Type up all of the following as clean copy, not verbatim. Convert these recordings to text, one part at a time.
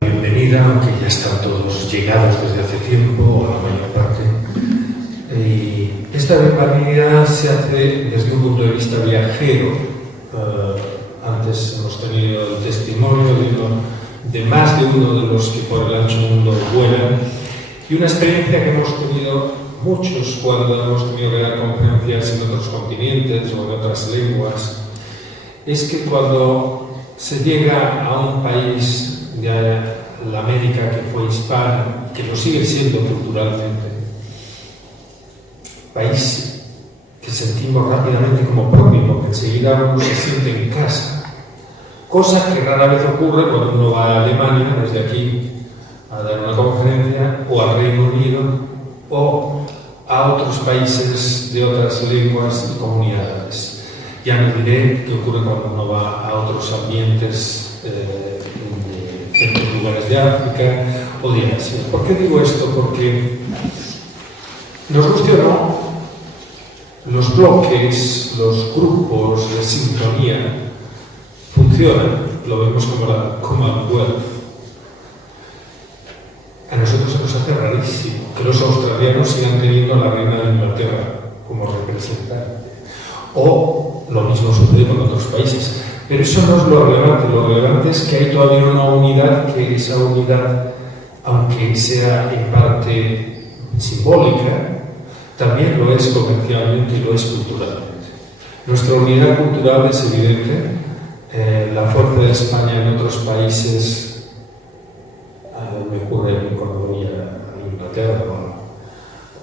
Bienvenida, aunque ya están todos llegados desde hace tiempo, o la mayor parte. Y esta bienvenida se hace desde un punto de vista viajero. Antes hemos tenido el testimonio de más de uno de los que por el ancho mundo vuelan, y una experiencia que hemos tenido muchos cuando hemos tenido que dar conferencias en otros continentes o en otras lenguas, es que cuando se llega a un país de la América que fue hispana, que lo sigue siendo culturalmente, país que sentimos rápidamente como propio, porque enseguida uno se siente en casa, cosa que rara vez ocurre cuando uno va a Alemania, desde aquí, a dar una conferencia, o al Reino Unido, o a otros países de otras lenguas y comunidades. Ya no diré qué ocurre cuando uno va a otros ambientes en otros lugares de África o de Asia. ¿Por qué digo esto? Porque nos guste o no, los bloques, los grupos de sintonía funcionan, lo vemos como la Commonwealth. A nosotros se nos hace rarísimo que los australianos sigan teniendo a la reina de Inglaterra como representante. O lo mismo sucede con otros países. Pero eso no es lo relevante es que hay todavía una unidad, que esa unidad, aunque sea en parte simbólica, también lo es comercialmente y lo es culturalmente. Nuestra unidad cultural es evidente. La fuerza de España en otros países, me ocurre cuando voy a Inglaterra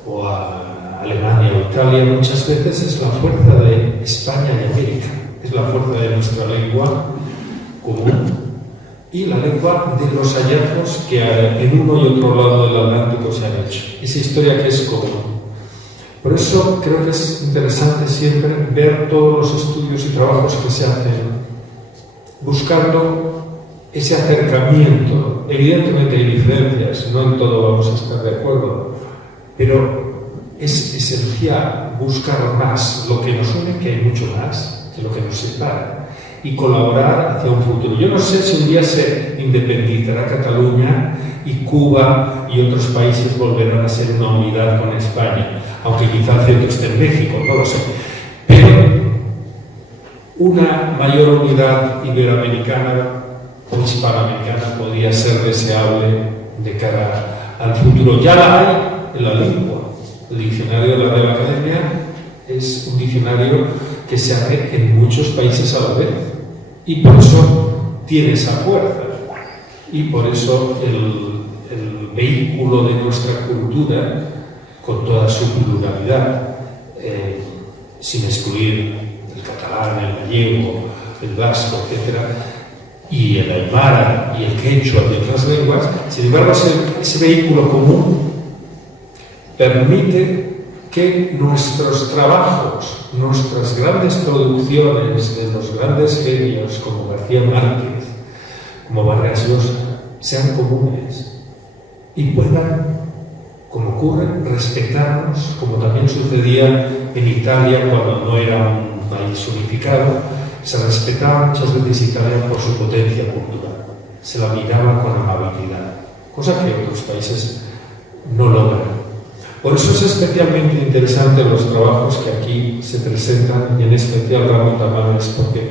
o a Alemania o Italia, muchas veces es la fuerza de España y América, es la fuerza de nuestra lengua común y la lengua de los hallazgos que en uno y otro lado del Atlántico se han hecho, esa historia que es común. Por eso creo que es interesante siempre ver todos los estudios y trabajos que se hacen buscando ese acercamiento. Evidentemente hay diferencias, no en todo vamos a estar de acuerdo, pero es esencial buscar más lo que nos une, que hay mucho más que lo que nos separa, y colaborar hacia un futuro. Yo no sé si un día se independizará Cataluña y Cuba y otros países volverán a ser una unidad con España, aunque quizá el centro esté en México, no lo sé. Pero una mayor unidad iberoamericana o hispanoamericana podría ser deseable de cara al futuro. Ya la hay en la lengua. El diccionario de la Real Academia es un diccionario que se hace en muchos países a la vez y por eso tiene esa fuerza y por eso el vehículo de nuestra cultura, con toda su pluralidad, sin excluir el catalán, el gallego, el vasco, etc., y el aymara y el quechua y otras lenguas, sin embargo, ese vehículo común permite que nuestros trabajos, nuestras grandes producciones de los grandes genios como García Márquez, como Vargas Llosa, sean comunes y puedan, como ocurre, respetarnos, como también sucedía en Italia cuando no era un país unificado. Se respetaba muchas veces Italia por su potencia cultural, se la miraba con amabilidad, cosa que otros países no logran. Por eso es especialmente interesante los trabajos que aquí se presentan, y en especial Ramón Tamames, porque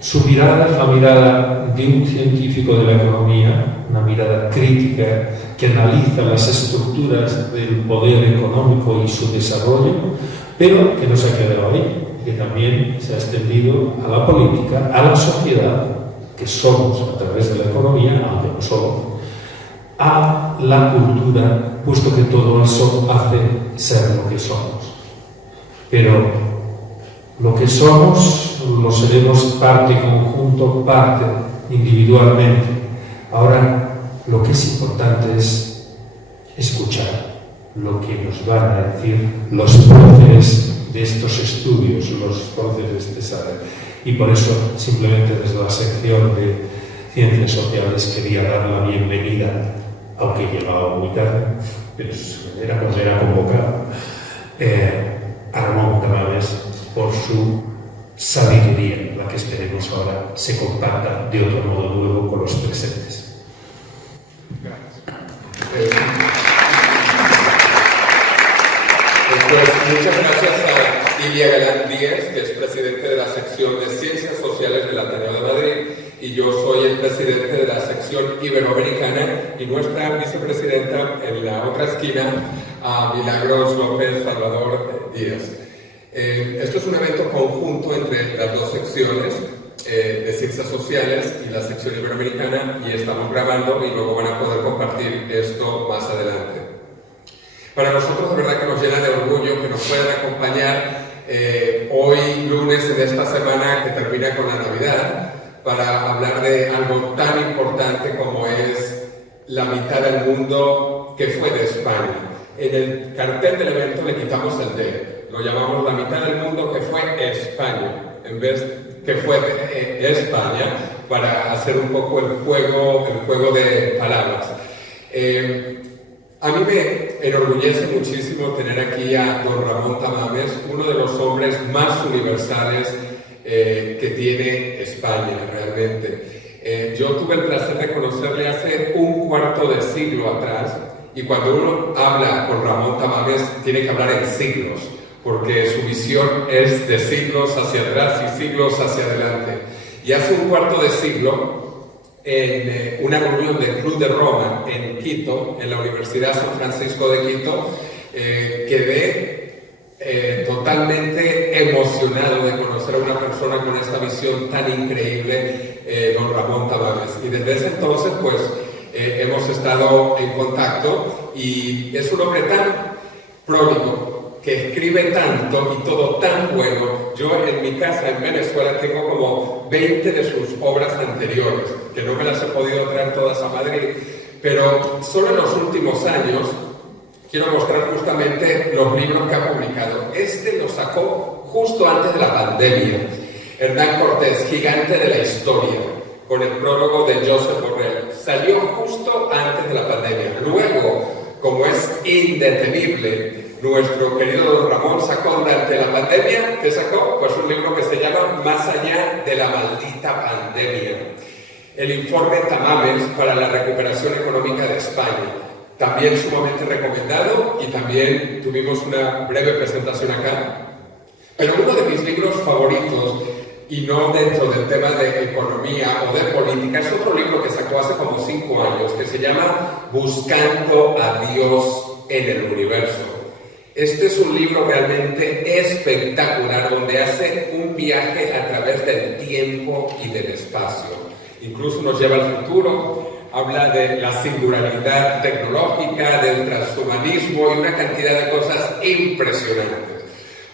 su mirada es la mirada de un científico de la economía, una mirada crítica que analiza las estructuras del poder económico y su desarrollo, pero que no se ha quedado ahí, que también se ha extendido a la política, a la sociedad, que somos a través de la economía, aunque no solo, a la cultura, puesto que todo eso hace ser lo que somos. Pero lo que somos lo seremos parte conjunto, parte individualmente. Ahora, lo que es importante es escuchar lo que nos van a decir los próceres de estos estudios, los próceres de este saber. Y por eso, simplemente desde la sección de Ciencias Sociales, quería dar la bienvenida, aunque llegaba muy tarde, pero era convocado, a Ramón Tamames por su sabiduría la que esperemos ahora se comparta de otro modo nuevo con los presentes. Pues muchas gracias a Ilia Galán Díez, que es presidente de la sección de Ciencias Sociales del Ateneo de Madrid, y yo soy el presidente de la sección iberoamericana, y nuestra vicepresidenta en la otra esquina, a Milagros López Salvador Díaz. Esto es un evento conjunto entre las dos secciones de Ciencias Sociales y la sección iberoamericana, y estamos grabando y luego van a poder compartir esto más adelante. Para nosotros de verdad que nos llena de orgullo que nos puedan acompañar hoy lunes en esta semana que termina con la Navidad para hablar de algo tan importante como es la mitad del mundo que fue de España. En el cartel del evento le quitamos el D, lo llamamos la mitad del mundo que fue España, en vez que fue de España, para hacer un poco el juego de palabras. A mí me enorgullece muchísimo tener aquí a don Ramón Tamames, uno de los hombres más universales que tiene España, realmente. Yo tuve el placer de conocerle hace un cuarto de siglo atrás, y cuando uno habla con Ramón Tamames tiene que hablar en siglos, porque su visión es de siglos hacia atrás y siglos hacia adelante. Y hace un cuarto de siglo, en una reunión del Club de Roma en Quito, en la Universidad San Francisco de Quito, quedé totalmente emocionado de conocer a una persona con esta visión tan increíble, don Ramón Tamames. Y desde ese entonces, pues, hemos estado en contacto, y es un hombre tan pródigo, que escribe tanto y todo tan bueno. Yo en mi casa en Venezuela tengo como 20 de sus obras anteriores, que no me las he podido traer todas a Madrid, pero solo en los últimos años quiero mostrar justamente los libros que ha publicado. Este lo sacó justo antes de la pandemia. Hernán Cortés, Gigante de la Historia, con el prólogo de Joseph Borrell. Salió justo antes de la pandemia. Luego, como es indetenible, nuestro querido don Ramón sacó durante la pandemia, ¿qué sacó? Pues un libro que se llama Más allá de la maldita pandemia. El informe Tamames para la recuperación económica de España. También sumamente recomendado, y también tuvimos una breve presentación acá. Pero uno de mis libros favoritos, y no dentro del tema de economía o de política, es otro libro que sacó hace como 5 años, que se llama Buscando a Dios en el Universo. Este es un libro realmente espectacular, donde hace un viaje a través del tiempo y del espacio. Incluso nos lleva al futuro, habla de la singularidad tecnológica, del transhumanismo y una cantidad de cosas impresionantes.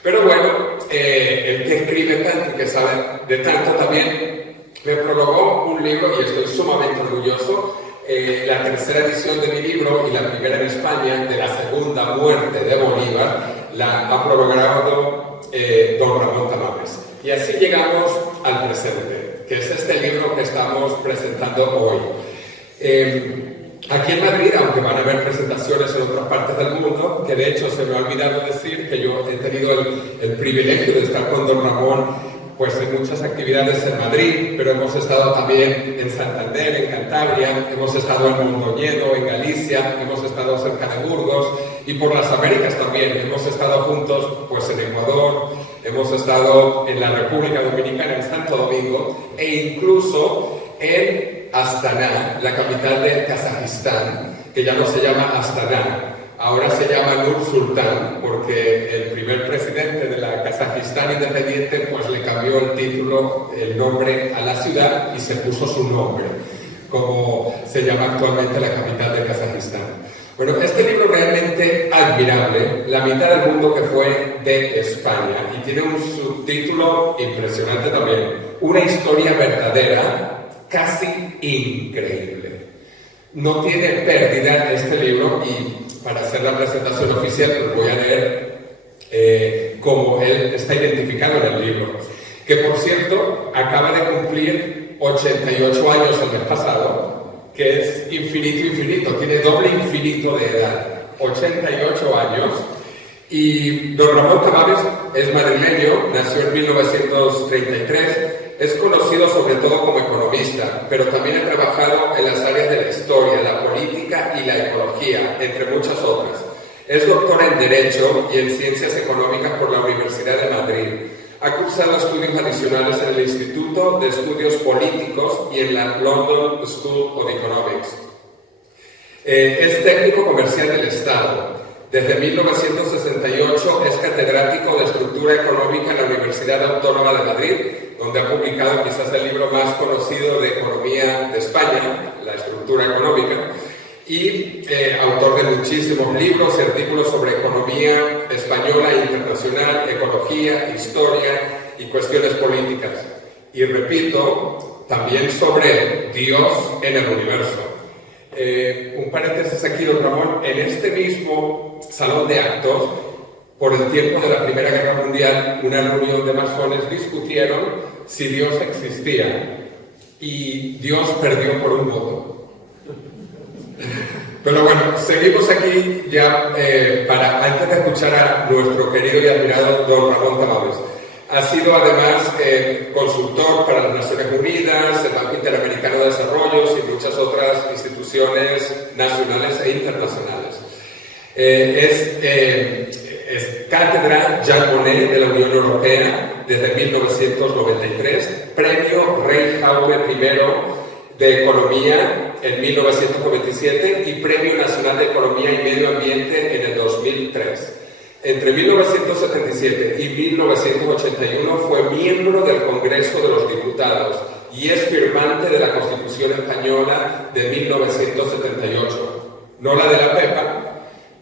Pero bueno, el que escribe tanto y que sabe de tanto también me prologó un libro, y estoy sumamente orgulloso. La tercera edición de mi libro, y la primera en España, de la segunda muerte de Bolívar, la ha prologado don Ramón Tamames. Y así llegamos al presente, que es este libro que estamos presentando hoy. Aquí en Madrid, aunque van a haber presentaciones en otras partes del mundo, que de hecho se me ha olvidado decir que yo he tenido el privilegio de estar con don Ramón pues en muchas actividades en Madrid, pero hemos estado también en Santander, en Cantabria, hemos estado en Mondoñedo, en Galicia, hemos estado cerca de Burgos, y por las Américas también. Hemos estado juntos pues en Ecuador, hemos estado en la República Dominicana, en Santo Domingo, e incluso en Astana, la capital de Kazajistán, que ya no se llama Astana, ahora se llama Nur Sultan, porque el primer presidente de la Kazajistán independiente pues le cambió el título, el nombre a la ciudad, y se puso su nombre, como se llama actualmente la capital de Kazajistán. Bueno, este libro realmente admirable, La mitad del mundo que fue de España, y tiene un subtítulo impresionante también, Una historia verdadera, casi increíble. No tiene pérdida este libro, y para hacer la presentación oficial pues voy a leer cómo él está identificado en el libro, que por cierto acaba de cumplir 88 años el mes pasado, que es infinito, tiene doble infinito de edad, 88 años, y don Ramón Tamames es madrileño, nació en 1933, es conocido sobre todo como economista, pero también ha trabajado en las áreas de la historia, la política y la ecología, entre muchas otras. Es doctor en Derecho y en Ciencias Económicas por la Universidad de Madrid. Ha cursado estudios adicionales en el Instituto de Estudios Políticos y en la London School of Economics. Es técnico comercial del Estado. Desde 1968 es catedrático de Estructura Económica en la Universidad Autónoma de Madrid, donde ha publicado quizás el libro más conocido de economía de España, La Estructura Económica, y autor de muchísimos libros y artículos sobre economía española e internacional, ecología, historia y cuestiones políticas. Y repito, también sobre Dios en el universo. Un paréntesis aquí, don Ramón, en este mismo salón de actos, por el tiempo de la Primera Guerra Mundial, una reunión de masones discutieron si Dios existía y Dios perdió por un voto. Pero bueno, seguimos aquí ya antes de escuchar a nuestro querido y admirado don Ramón Tamames. Ha sido además consultor para las Naciones Unidas, el Banco Interamericano de Desarrollo y muchas otras instituciones nacionales e internacionales. Es cátedra Jean Monnet de la Unión Europea desde 1993, premio Rey Jaume I de Economía en 1997 y Premio Nacional de Economía y Medio Ambiente en el 2003. Entre 1977 y 1981 fue miembro del Congreso de los Diputados y es firmante de la Constitución Española de 1978. No la de la Pepa,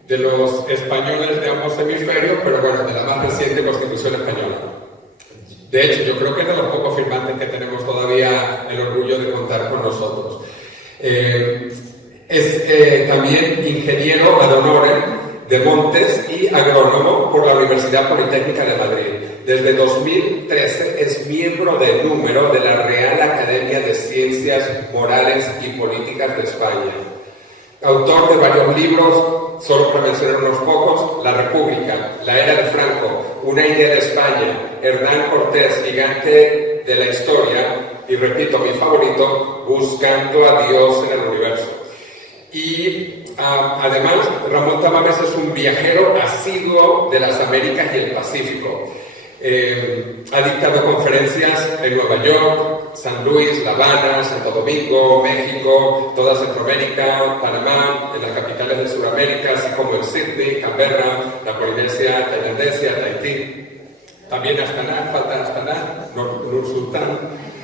de los españoles de ambos hemisferios, pero bueno, de la más reciente Constitución Española. De hecho, yo creo que es de los pocos firmantes que tenemos todavía el orgullo de contar con nosotros. Es también ingeniero ad honorem de Montes y agrónomo por la Universidad Politécnica de Madrid. Desde 2013 es miembro de número de la Real Academia de Ciencias Morales y Políticas de España. Autor de varios libros, solo para mencionar unos pocos: La República, La Era de Franco, Una idea de España, Hernán Cortés, Gigante de la Historia, y repito, mi favorito, Buscando a Dios en el Universo. Y además, Ramón Tamames es un viajero asiduo de las Américas y el Pacífico. Ha dictado conferencias en Nueva York, San Luis, La Habana, Santo Domingo, México, toda Centroamérica, Panamá, en las capitales de Sudamérica, así como en Sydney, Canberra, la Polinesia Tailandesa, Tahití. También Astana, falta Astana, Nur Sultán,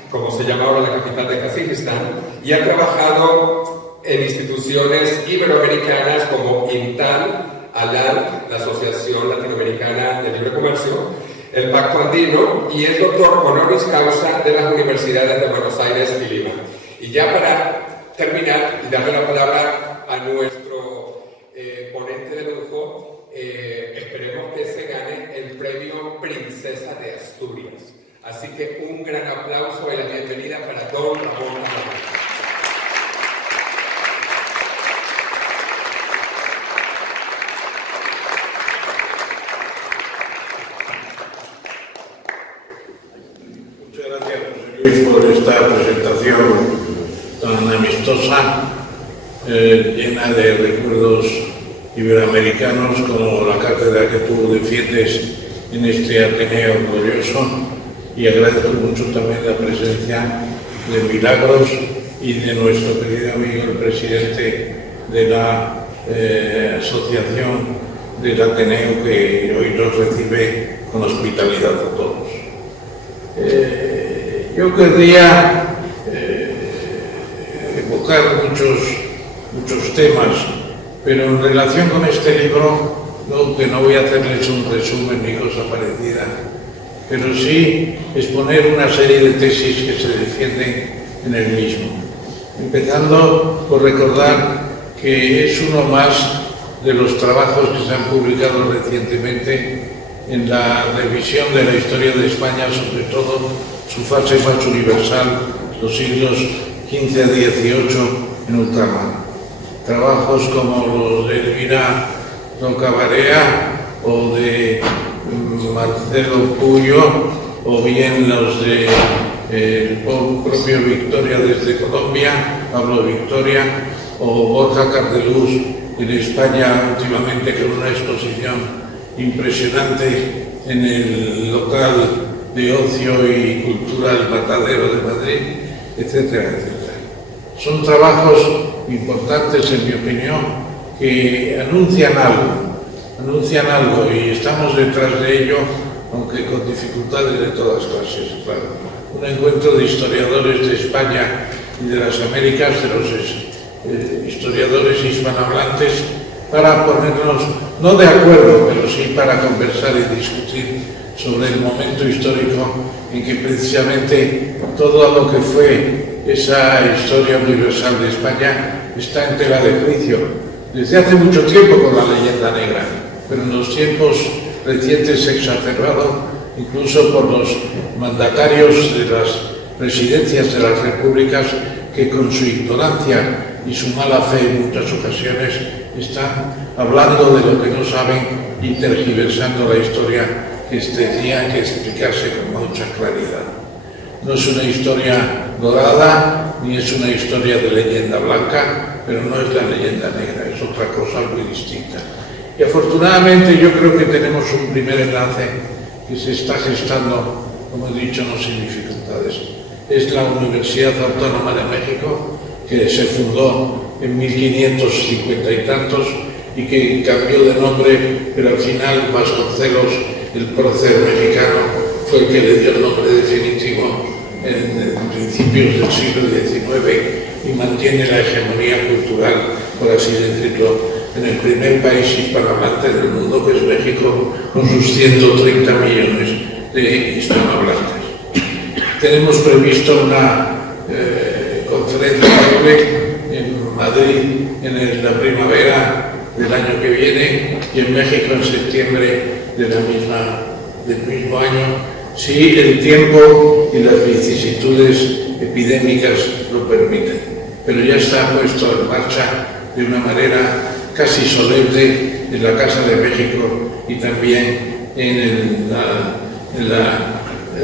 como se llama ahora la capital de Kazajistán, y ha trabajado en instituciones iberoamericanas como INTAL, ALAN, la Asociación Latinoamericana de Libre Comercio, el Pacto Andino, y es doctor honoris causa de las universidades de Buenos Aires y Lima. Y ya para terminar y darle la palabra a nuestro ponente de lujo, esperemos que se gane el premio Princesa de Asturias. Así que un gran aplauso y la bienvenida para don Ramón Tamames. Por esta presentación tan amistosa, llena de recuerdos iberoamericanos, como la cátedra que tú defiendes en este Ateneo glorioso, y agradezco mucho también la presencia de Milagros y de nuestro querido amigo el presidente de la asociación del Ateneo, que hoy nos recibe con hospitalidad a todos. Yo querría evocar muchos temas, pero en relación con este libro, que no voy a hacerles un resumen ni cosa parecida, pero sí exponer una serie de tesis que se defienden en el mismo. Empezando por recordar que es uno más de los trabajos que se han publicado recientemente en la revisión de la historia de España, sobre todo su fase más universal, los siglos XV a XVIII en ultramar. Trabajos como los de Elvira Roncabarea o de Marcelo Puyo, o bien los de el propio Victoria desde Colombia, Pablo Victoria, o Borja Cardelús en España últimamente con una exposición impresionante en el local de ocio y cultura El Matadero de Madrid, etcétera, etcétera. Son trabajos importantes, en mi opinión, que anuncian algo y estamos detrás de ello, aunque con dificultades de todas clases, claro. Un encuentro de historiadores de España y de las Américas, de los historiadores hispanohablantes, para ponernos, no de acuerdo, pero sí para conversar y discutir sobre el momento histórico en que precisamente todo lo que fue esa historia universal de España está en tela de juicio. Desde hace mucho tiempo con la leyenda negra, pero en los tiempos recientes exacerbado incluso por los mandatarios de las presidencias de las repúblicas que con su ignorancia y su mala fe en muchas ocasiones están hablando de lo que no saben y tergiversando la historia que tenía que explicarse con mucha claridad. No es una historia dorada ni es una historia de leyenda blanca, pero no es la leyenda negra, es otra cosa muy distinta. Y afortunadamente yo creo que tenemos un primer enlace que se está gestando, como he dicho, no sin dificultades. Es la Universidad Autónoma de México, que se fundó en 1550 y tantos y que cambió de nombre, pero al final Vasconcelos, el prócer mexicano, fue el que le dio el nombre definitivo en principios del siglo XIX y mantiene la hegemonía cultural, por así decirlo, en el primer país hispanohablante del mundo, que es México, con sus 130 millones de hispanohablantes. Tenemos previsto una conferencia en Madrid en la primavera del año que viene y en México en septiembre del mismo año, si el tiempo y las vicisitudes epidémicas lo permiten. Pero ya está puesto en marcha de una manera casi solemne en la Casa de México y también en la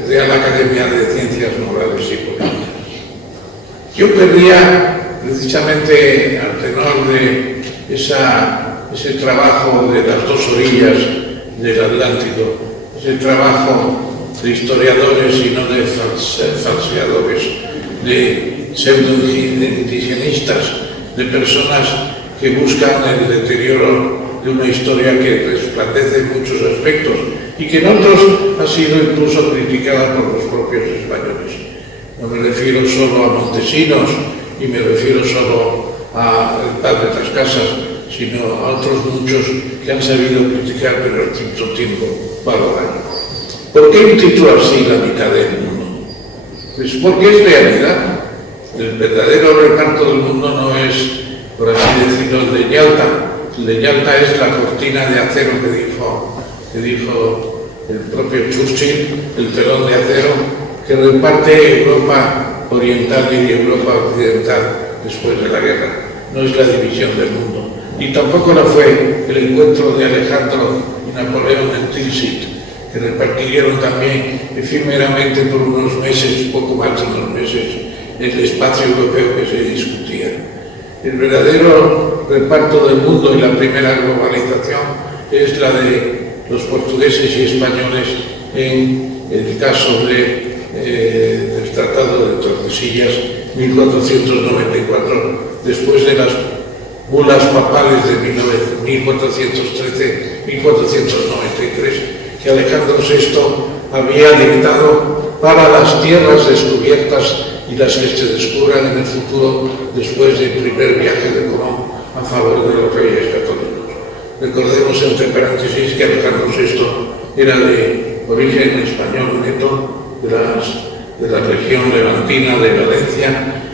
Real Academia de Ciencias Morales y Políticas. Yo querría, precisamente al tenor de ese trabajo de las dos orillas del Atlántico, ese trabajo de historiadores y no de falseadores, de pseudo-indigenistas, de personas que buscan el deterioro de una historia que resplandece en muchos aspectos y que en otros ha sido incluso criticada por los propios españoles. No me refiero solo a Montesinos y me refiero solo a el padre de las casas, sino a otros muchos que han sabido criticar, pero al mismo tiempo valorar. ¿Por qué un título así, La mitad del mundo? Pues porque es realidad. El verdadero reparto del mundo no es, por así decirlo, el de Yalta. El de Yalta es la cortina de acero que dijo el propio Churchill, el telón de acero que reparte Europa oriental y Europa occidental después de la guerra. No es la división del mundo. Y tampoco lo fue el encuentro de Alejandro y Napoleón en Tilsit, que repartieron también efímeramente por unos meses, poco más de unos meses, el espacio europeo que se discutía. El verdadero reparto del mundo y la primera globalización es la de los portugueses y españoles en el caso del Tratado de Tordesillas 1494, después de las bulas papales de 1413-1493 que Alejandro VI había dictado para las tierras descubiertas y las que se descubran en el futuro después del primer viaje de Colón a favor de los reyes católicos. Recordemos entre paréntesis que Alejandro VI era de origen español neto, de la región levantina de Valencia,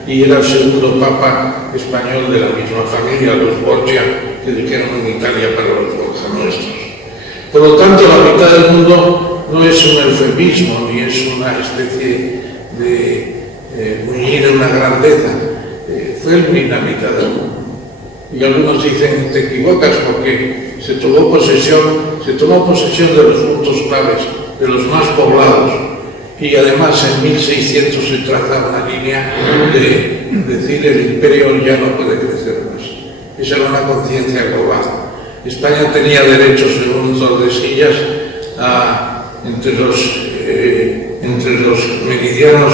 y era el segundo papa español de la misma familia, los Borgia, que dijeron en Italia para los Borgia nuestros. Por lo tanto, la mitad del mundo no es un eufemismo, ni es una especie de muñir una grandeza. Fue la mitad del mundo. Y algunos dicen, te equivocas porque se tomó posesión de los puntos claves, de los más poblados. Y además en 1600 se traza una línea de decir el imperio ya no puede crecer más. Esa era una conciencia global. España tenía derecho, según Tordesillas, entre los meridianos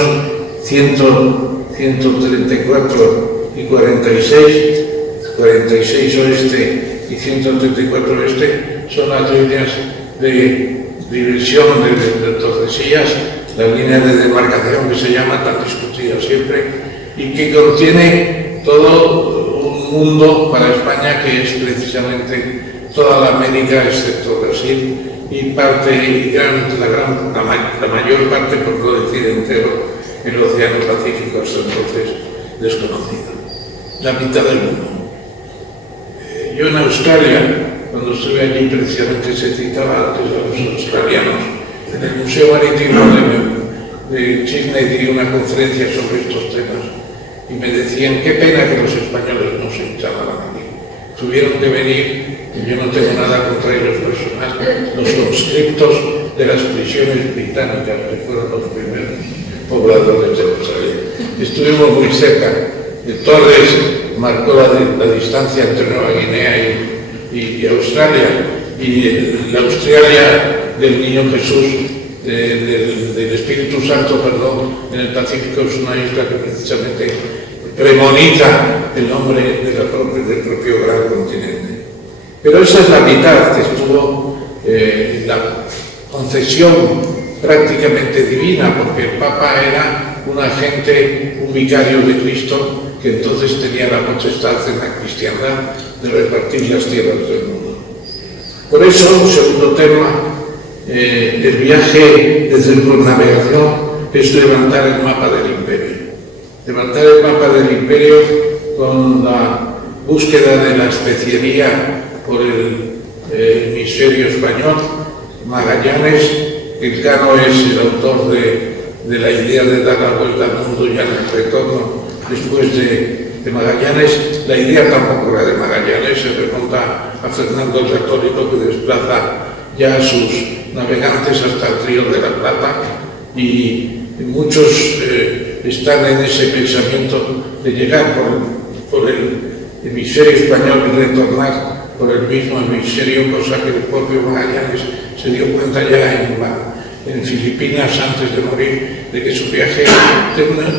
134 y 46 oeste y 134 oeste, son las líneas de división de Tordesillas, la línea de demarcación que se llama, tan discutida siempre, y que contiene todo un mundo para España que es precisamente toda la América excepto Brasil y la mayor parte, por no decir entero, el Océano Pacífico, hasta entonces desconocido, la mitad del mundo. Yo en Australia, cuando estuve allí, precisamente se citaba antes a los australianos. En el Museo Marítimo de Sydney di una conferencia sobre estos temas y me decían, qué pena que los españoles no se instalaran aquí. Tuvieron que venir, y yo no tengo nada contra ellos personal, los conscriptos de las prisiones británicas, que fueron los primeros pobladores de Australia. Estuvimos muy cerca. Torres marcó la distancia entre Nueva Guinea y Australia, y la Australia del Niño Jesús, del Espíritu Santo, perdón, en el Pacífico, es una isla que precisamente premoniza el nombre del propio gran continente. Pero esa es la mitad que estuvo la concesión prácticamente divina, porque el Papa era un agente, un vicario de Cristo, que entonces tenía la potestad en la cristiandad de repartir las tierras del mundo. Por eso, un segundo tema, el viaje de circunnavegación es levantar el mapa del imperio. Levantar el mapa del imperio con la búsqueda de la especiería por el hemisferio español. Magallanes, Elcano es el autor de la idea de dar la vuelta al mundo ya en el retorno después de Magallanes. La idea tampoco era de Magallanes, se remonta a Fernando el Católico, que desplaza ya a sus navegantes hasta el Río de la Plata, y muchos están en ese pensamiento de llegar por el hemisferio español y retornar por el mismo hemisferio, cosa que el propio Magallanes se dio cuenta ya en Filipinas antes de morir, de que su viaje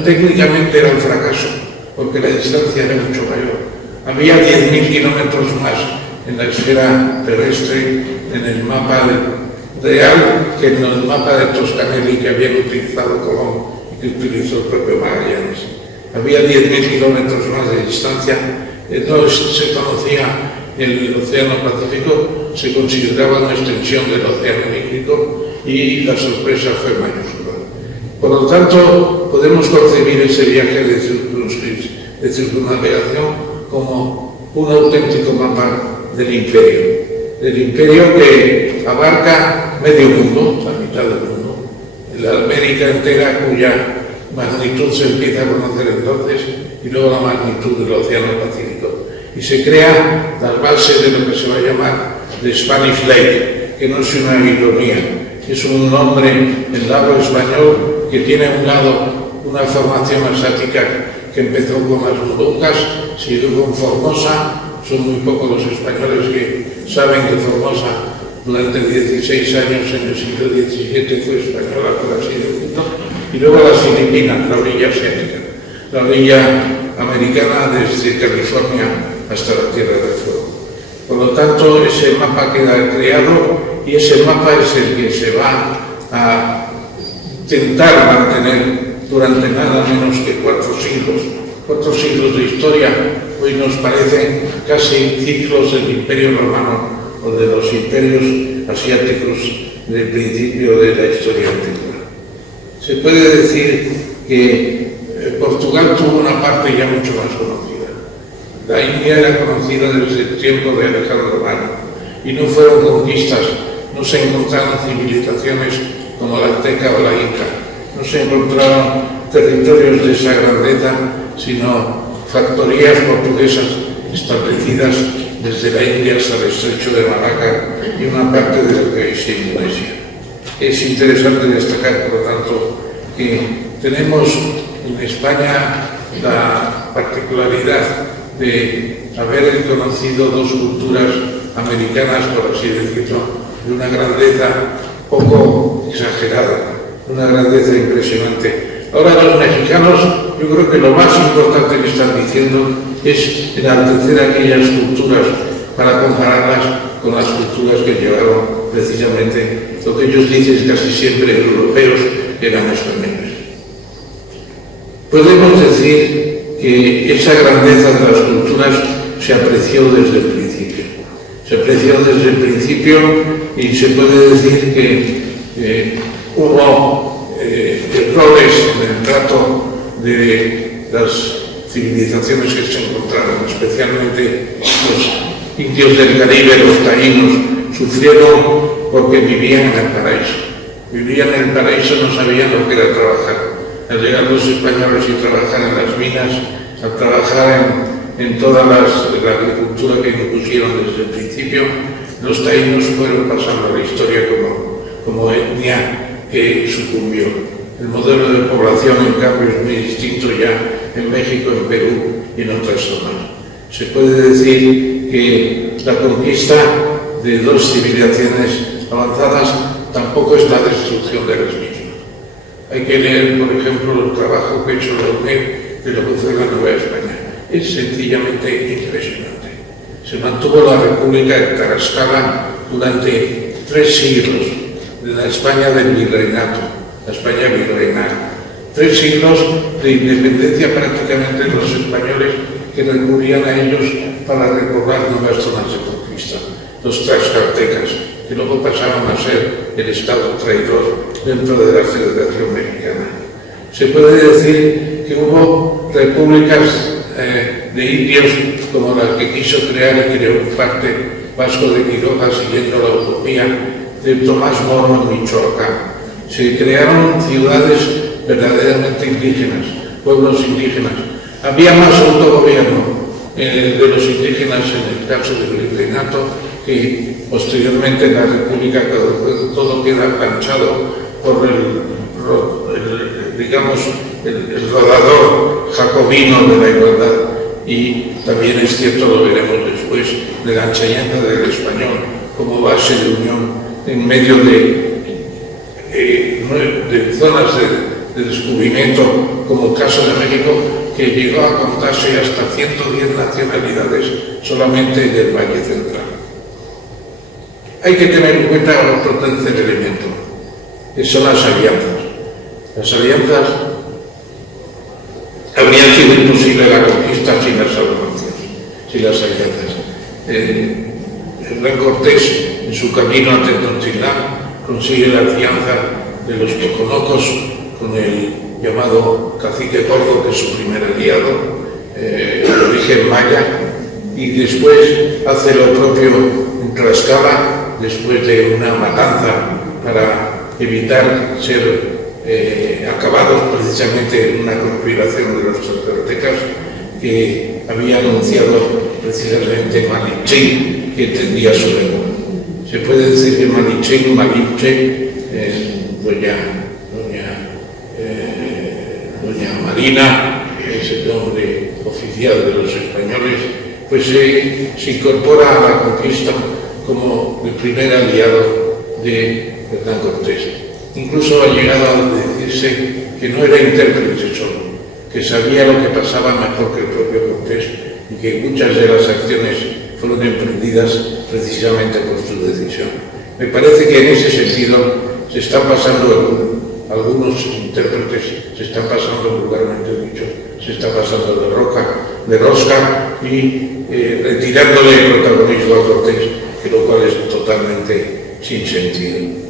técnicamente era un fracaso, porque la distancia era mucho mayor. Había 10.000 kilómetros más en la esfera terrestre en el mapa real que en el mapa de Toscanelli que habían utilizado Colón y que utilizó el propio Magallanes. Había 10.000 kilómetros más de distancia, no se conocía el Océano Pacífico, se consideraba una extensión del Océano Índico, y la sorpresa fue mayúscula. Por lo tanto, podemos concebir ese viaje de circunnavegación como un auténtico mapa del imperio que abarca medio mundo, la mitad del mundo, la América entera, cuya magnitud se empieza a conocer entonces, y luego la magnitud del Océano Pacífico. Y se crea las bases de lo que se va a llamar The Spanish Lake, que no es una ironía, es un nombre en habla español que tiene a un lado una formación asática que empezó con las Molucas, siguió con Formosa. Son muy pocos los españoles que saben que Formosa durante 16 años en el siglo XVII fue española, por así decirlo, y luego las Filipinas, la orilla asiática, la orilla americana desde California hasta la Tierra del Fuego. Por lo tanto, ese mapa queda creado, y ese mapa es el que se va a intentar mantener durante nada menos que 4 siglos de historia. Hoy nos parecen casi ciclos del Imperio Romano o de los imperios asiáticos del principio de la historia antigua. Se puede decir que Portugal tuvo una parte ya mucho más conocida. La India era conocida desde el tiempo de Alejandro Magno, y no fueron conquistas, no se encontraron civilizaciones como la azteca o la inca, no se encontraron territorios de esa grandeza, sino factorías portuguesas establecidas desde la India hasta el estrecho de Malaca y una parte de lo que es Indonesia. Es interesante destacar, por lo tanto, que tenemos en España la particularidad de haber conocido dos culturas americanas, por así decirlo, de una grandeza poco exagerada, una grandeza impresionante. Ahora los mexicanos, yo creo que lo más importante que están diciendo es enaltecer aquellas culturas para compararlas con las culturas que llevaron precisamente lo que ellos dicen casi siempre europeos eran españoles. Podemos decir que esa grandeza de las culturas se apreció desde el principio. Se apreció desde el principio y se puede decir que hubo errores en el trato de las civilizaciones que se encontraron, especialmente los indios del Caribe, los taínos, sufrieron porque vivían en el paraíso. Vivían en el paraíso, no sabían lo que era trabajar. Al llegar los españoles y trabajar en las minas, a trabajar en toda la agricultura que impusieron desde el principio, los taínos fueron pasando a la historia como etnia que sucumbió. El modelo de población, en cambio, es muy distinto ya en México, en Perú y en otras zonas. Se puede decir que la conquista de dos civilizaciones avanzadas tampoco es la destrucción de las mismas. Hay que leer, por ejemplo, el trabajo que ha hecho la UNED de lo que fue la Nueva España. Es sencillamente impresionante. Se mantuvo la República de Tlaxcala durante 3 siglos, de la España del virreinato, la España virreinal. 3 siglos de independencia prácticamente de los españoles que recurrían a ellos para recobrar nuevas zonas de conquista. Los tlaxcaltecas, que luego pasaron a ser el Estado traidor dentro de la Federación Mexicana. Se puede decir que hubo repúblicas de indios como la que quiso crear y creó en parte Vasco de Quiroga siguiendo la utopía de Tomás Moro en Michoacán. Se crearon ciudades verdaderamente indígenas, pueblos indígenas. Había más autogobierno de los indígenas en el caso del virreinato que posteriormente en la República todo queda planchado por el rodador jacobino de la igualdad, y también es cierto, lo veremos después, de la enseñanza del español como base de unión en medio de zonas de descubrimiento, como el caso de México, que llegó a contarse hasta 110 nacionalidades solamente en el Valle Central. Hay que tener en cuenta otro tercer elemento, que son las alianzas. Las alianzas habría sido imposible la conquista sin las alianzas. Hernán Cortés, en su camino a Tenochtitlán, consigue la alianza de los toconocos con el llamado cacique Gordo, que es su primer aliado, de origen maya, y después hace lo propio en Tlaxcala, después de una matanza para evitar ser acabados precisamente en una conspiración de los tlaxcaltecas que había anunciado precisamente Malinche, que entendía su lengua. Se puede decir que Malinche, doña Marina, es el nombre oficial de los españoles, pues se incorpora a la conquista como el primer aliado de Hernán Cortés. Incluso ha llegado a decirse que no era intérprete solo, que sabía lo que pasaba mejor que el propio Cortés y que muchas de las acciones fueron emprendidas precisamente por su decisión. Me parece que en ese sentido se están pasando algunos intérpretes, se están pasando, vulgarmente dicho, se está pasando de rosca y retirándole el protagonismo a Cortés, que lo cual es totalmente sin sentido.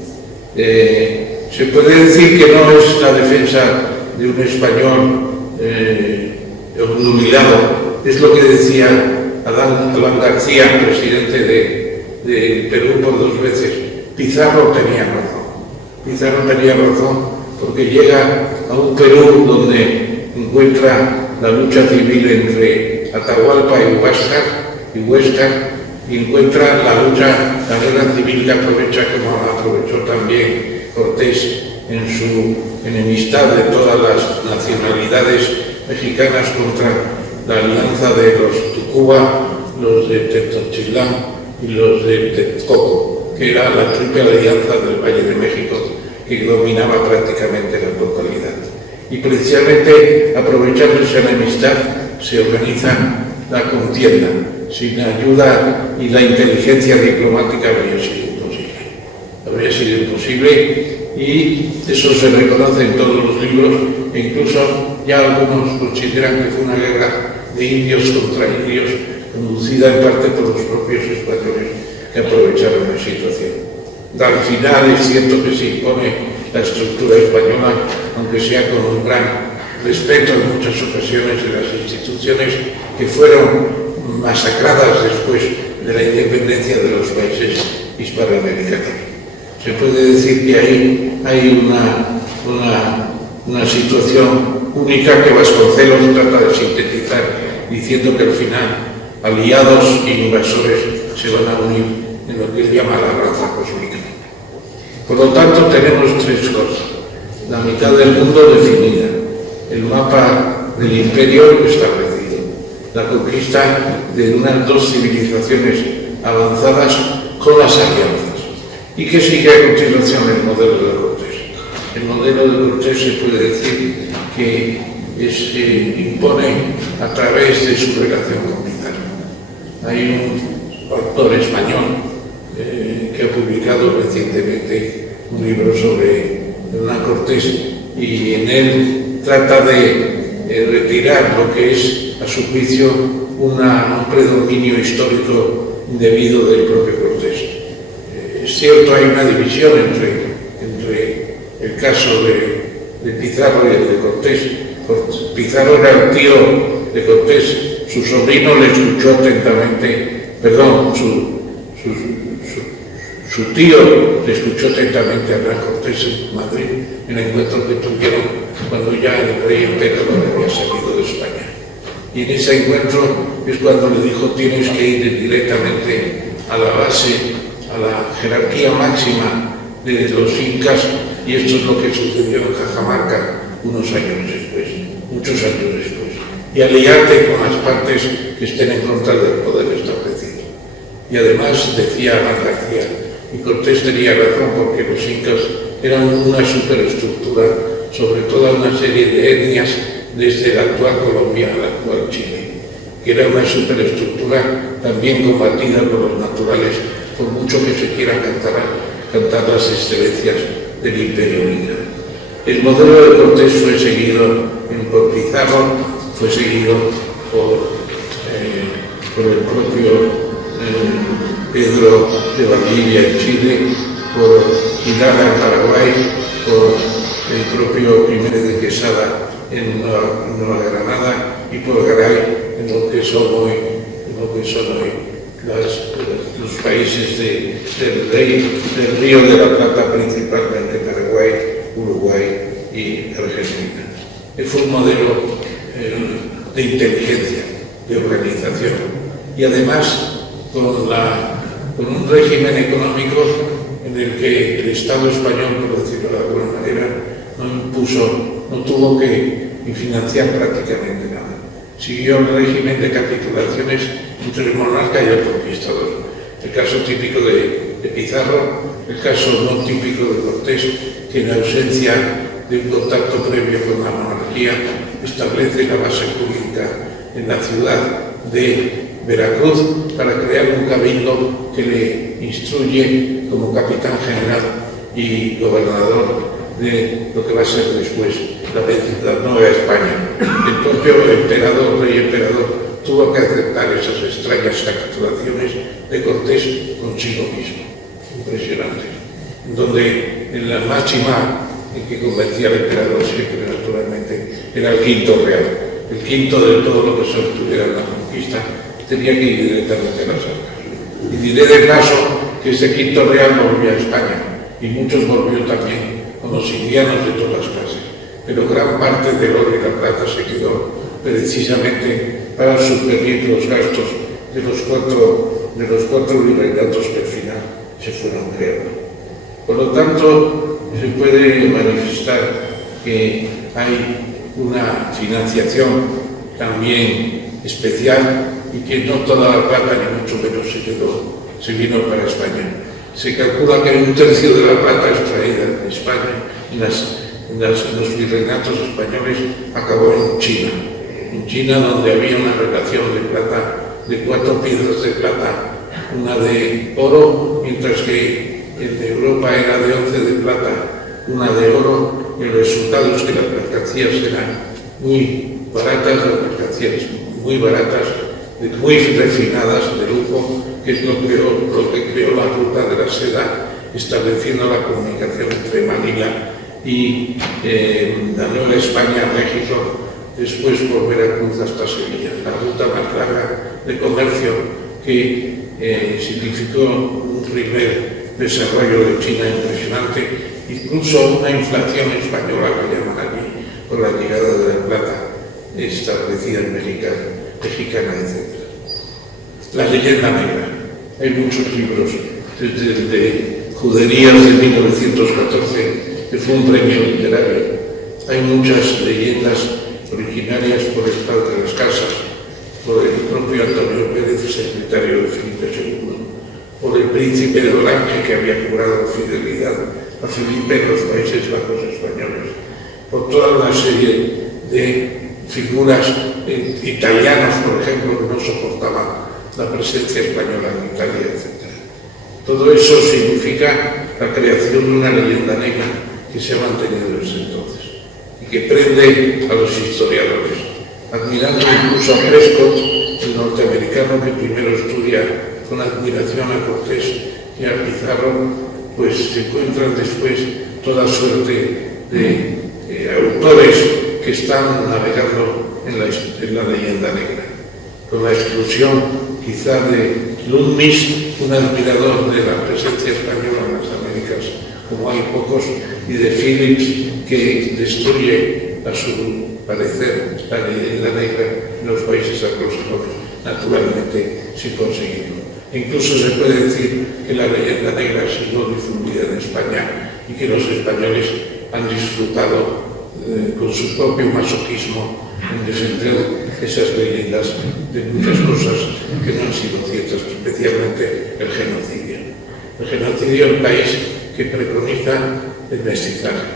Se puede decir que no es la defensa de un español obnubilado, es lo que decía Adán García, presidente de Perú por 2 veces. Pizarro tenía razón, porque llega a un Perú donde encuentra la lucha civil entre Atahualpa y Huáscar, y encuentra la lucha, la guerra civil que aprovecha como la aprovechó también Cortés en su enemistad de todas las nacionalidades mexicanas contra la alianza de los Tucuba, los de Tenochtitlán y los de Texcoco, que era la triple alianza del Valle de México que dominaba prácticamente la totalidad. Y precisamente aprovechando esa enemistad se organiza la contienda. Sin la ayuda y la inteligencia diplomática habría sido imposible y eso se reconoce en todos los libros e incluso ya algunos consideran que fue una guerra de indios contra indios conducida en parte por los propios españoles que aprovecharon la situación. Al final es cierto que se impone la estructura española, aunque sea con un gran respeto en muchas ocasiones de las instituciones que fueron masacradas después de la independencia de los países hispanoamericanos. Se puede decir que ahí hay una situación única que Vasconcelos trata de sintetizar, diciendo que al final aliados e invasores se van a unir en lo que él llama la raza cósmica. Por lo tanto, tenemos tres cosas. La mitad del mundo definida, el mapa del imperio establecido, la conquista de unas dos civilizaciones avanzadas con las alianzas. ¿Y qué sigue a continuación el modelo de Cortés? El modelo de Cortés se puede decir que se impone a través de su relación con Pizarro. Hay un autor español que ha publicado recientemente un libro sobre Hernán Cortés y en él trata de retirar lo que es, a su juicio, un predominio histórico indebido del propio Cortés. Es cierto, hay una división entre el caso de Pizarro y el de Cortés. Pizarro era el tío de Cortés, su sobrino le escuchó atentamente, perdón, su tío le escuchó atentamente a Hernán Cortés en Madrid, en el encuentro que tuvieron cuando ya el rey emperador había salido de España. Y en ese encuentro es cuando le dijo: tienes que ir directamente a la base, a la jerarquía máxima de los incas, y esto es lo que sucedió en Cajamarca unos años después, muchos años después, y aliarte con las partes que estén en contra del poder establecido. Y además, decía Ana García, y Cortés tenía razón, porque los incas eran una superestructura sobre toda una serie de etnias, desde la actual Colombia a la actual Chile, que era una superestructura también combatida por los naturales, por mucho que se quieran cantar las excelencias del imperio inca. El modelo de Cortés fue seguido por Pizarro, fue seguido por el propio Pedro de Valdivia en Chile, por Hidalgo en Paraguay, por el propio Jiménez de Quesada en Nueva Granada y por Garay en lo que son hoy los países del Río de la Plata, principalmente Paraguay, Uruguay y Argentina. Fue un modelo de inteligencia, de organización y además con un régimen económico en el que el Estado español, por decirlo de alguna manera, no tuvo que financiar prácticamente nada. Siguió el régimen de capitulaciones entre el monarca y el conquistador. El caso típico de Pizarro, el caso no típico de Cortés, que en ausencia de un contacto previo con la monarquía establece la base jurídica en la ciudad de Veracruz para crear un cabildo que le instruye como capitán general y gobernador de lo que va a ser después la Nueva España. El propio rey emperador, tuvo que aceptar esas extrañas capitulaciones de Cortés consigo mismo, impresionantes, donde en la máxima en que convencía al emperador siempre, naturalmente, era el quinto real, el quinto de todo lo que se obtuviera en la conquista, tenía que ir directamente a las arcas. Y diré de paso que ese quinto real volvió a España, y muchos volvió también con los indianos de todas las clases, pero gran parte del oro y la plata se quedó precisamente para suplir los gastos de los cuatro virreinatos que al final se fueron creando. Por lo tanto, se puede manifestar que hay una financiación también especial y que no toda la plata, ni mucho menos, se vino para España. Se calcula que un tercio de la plata extraída en España, en los virreinatos españoles, acabó en China, donde había una relación de plata, de 4 piezas de plata, una de oro, mientras que en Europa era de 11 de plata, una de oro. El resultado es que las mercancías eran muy baratas, muy refinadas, de lujo, que es lo que creó la ruta de la seda, estableciendo la comunicación entre Manila y la Nueva España, México, después por Veracruz hasta Sevilla, la ruta más larga de comercio que significó un primer desarrollo de China impresionante, incluso una inflación española que llaman aquí, por la llegada de la plata establecida en mexicana, etc. La leyenda negra. Hay muchos libros, desde el de Juderías de 1914, que fue un premio literario. Hay muchas leyendas originarias por el padre de las casas, por el propio Antonio Pérez, secretario de Felipe II, por el príncipe de Orange, que había jurado fidelidad a Felipe en los Países Bajos españoles, por toda una serie de figuras italianos, por ejemplo, que no soportaban la presencia española en Italia, etc. Todo eso significa la creación de una leyenda negra que se ha mantenido desde entonces y que prende a los historiadores, admirando incluso a Prescott, el norteamericano que primero estudia con admiración a Cortés y a Pizarro, pues se encuentran después toda suerte de autores que están navegando en la leyenda negra, con la exclusión quizá de Loomis, un admirador de la presencia española en las Américas, como hay pocos, y de Phillips, que destruye, a su parecer, la leyenda negra en los países anglosajones, naturalmente sin conseguirlo. Incluso se puede decir que la leyenda negra ha sido difundida en España y que los españoles han disfrutado con su propio masoquismo en defender esas leyendas de muchas cosas que no han sido ciertas, especialmente el genocidio. El genocidio es el país que preconiza el mestizaje,